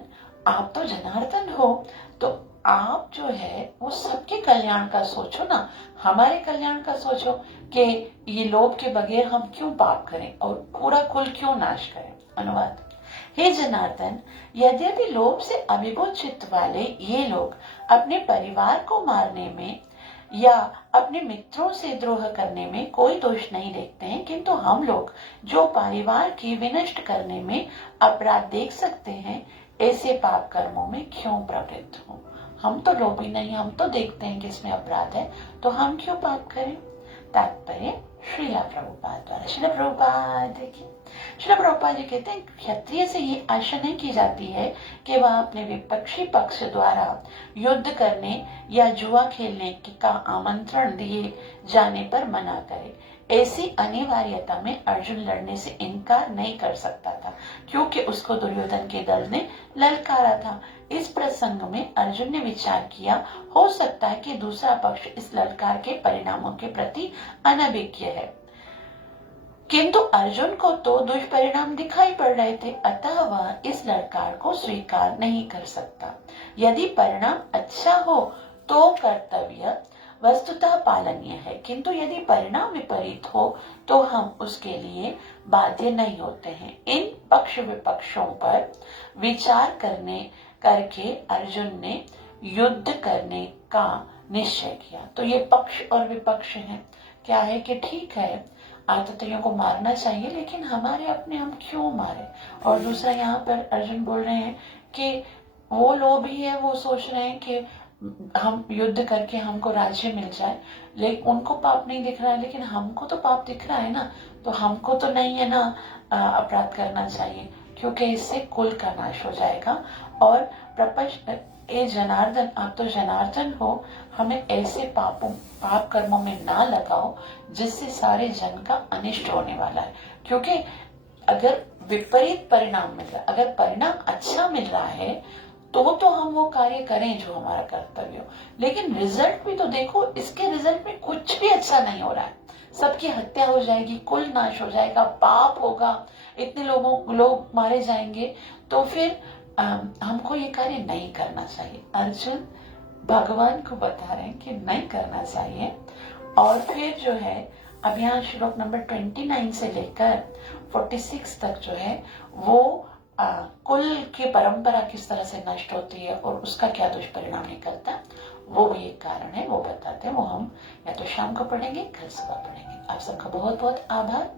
आप तो जनार्दन हो, तो आप जो है वो सबके कल्याण का सोचो ना, हमारे कल्याण का सोचो कि ये लोभ के बगैर हम क्यों पाप करें और पूरा कुल क्यों नाश करें। अनुवाद। हे जनार्दन, यद्यपि लोभ से अभिभूत चित्त वाले ये लोग अपने परिवार को मारने में या अपने मित्रों से द्रोह करने में कोई दोष नहीं देखते हैं, किंतु हम लोग जो परिवार की विनष्ट करने में अपराध देख सकते हैं, ऐसे पाप कर्मों में क्यों प्रवृत्त हो। हम तो लोभी नहीं, हम तो देखते हैं कि इसमें अपराध है, तो हम क्यों पाप करें। तात्पर्य श्रीला प्रभुपाद द्वारा। श्रीला प्रभुपाद देखिए, श्रीला प्रभुपाद जी कहते हैं क्षत्रिय से ये आशा नहीं की जाती है कि वह अपने विपक्षी पक्ष द्वारा युद्ध करने या जुआ खेलने का आमंत्रण दिए जाने पर मना करे। ऐसी अनिवार्यता में अर्जुन लड़ने से इनकार नहीं कर सकता था, क्योंकि उसको दुर्योधन के दल ने ललकारा था। इस प्रसंग में अर्जुन ने विचार किया, हो सकता है कि दूसरा पक्ष इस ललकार के परिणामों के प्रति अनभिज्ञ है, किंतु अर्जुन को तो दुष्परिणाम दिखाई पड़ रहे थे, अतः वह इस ललकार को स्वीकार नहीं कर सकता। यदि परिणाम अच्छा हो तो कर्तव्य वस्तुतः पालनीय है, किंतु यदि परिणाम विपरीत हो तो हम उसके लिए बाध्य नहीं होते हैं। इन पक्ष विपक्षों पर विचार करके अर्जुन ने युद्ध करने का निश्चय किया। तो ये पक्ष और विपक्ष हैं, क्या है कि ठीक है आतताइयों को मारना चाहिए, लेकिन हमारे अपने हम क्यों मारे। और दूसरा यहाँ पर अर्जुन बोल रहे हैं कि वो लोग भी है, वो सोच रहे हैं कि हम युद्ध करके हमको राज्य मिल जाए, लेकिन उनको पाप नहीं दिख रहा है, लेकिन हमको तो पाप दिख रहा है ना, तो हमको तो नहीं है ना अपराध करना चाहिए, क्योंकि इससे कुल का नाश हो जाएगा। और प्रपंच ए जनार्दन, आप तो जनार्दन हो, हमें ऐसे पाप कर्मों में ना लगाओ जिससे सारे जन का अनिष्ट होने वाला है। क्योंकि अगर विपरीत परिणाम मिल रहा है, अगर परिणाम अच्छा मिल रहा है तो हम वो कार्य करें जो हमारा कर्तव्य हो, लेकिन रिजल्ट भी तो देखो, इसके रिजल्ट में कुछ भी अच्छा नहीं हो रहा है। सबकी हत्या हो जाएगी, कुल नाश हो जाएगा, पाप होगा, इतने लोग मारे जाएंगे, तो फिर हमको ये कार्य नहीं करना चाहिए। अर्जुन भगवान को बता रहे हैं कि नहीं करना चाहिए। और फिर जो है अब यहाँ श्लोक नंबर 29 से लेकर 46 तक जो है वो कुल की परंपरा किस तरह से नष्ट होती है और उसका क्या दुष्परिणाम निकलता, वो भी एक कारण है, वो बताते हैं। वो हम या तो शाम को पढ़ेंगे, कल सुबह पढ़ेंगे। आप सबका बहुत बहुत आभार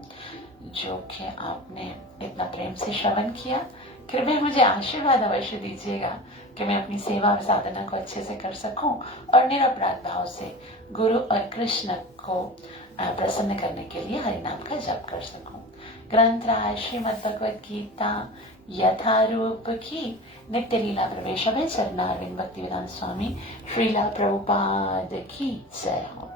जो कि आपने इतना प्रेम से श्रवण किया। कृपया मुझे आशीर्वाद अवश्य दीजिएगा कि मैं अपनी सेवा और साधना को अच्छे से कर सकूं और निरपराध भाव से गुरु और कृष्ण को प्रसन्न करने के लिए हरिनाम का जप कर सकूं। ग्रंथराज श्रीमद् भगवद गीता यथारूप की नित्य लीला प्रवेश में चरणारविंद भक्तिवेदांत स्वामी श्रीला प्रभुपाद की जय हो।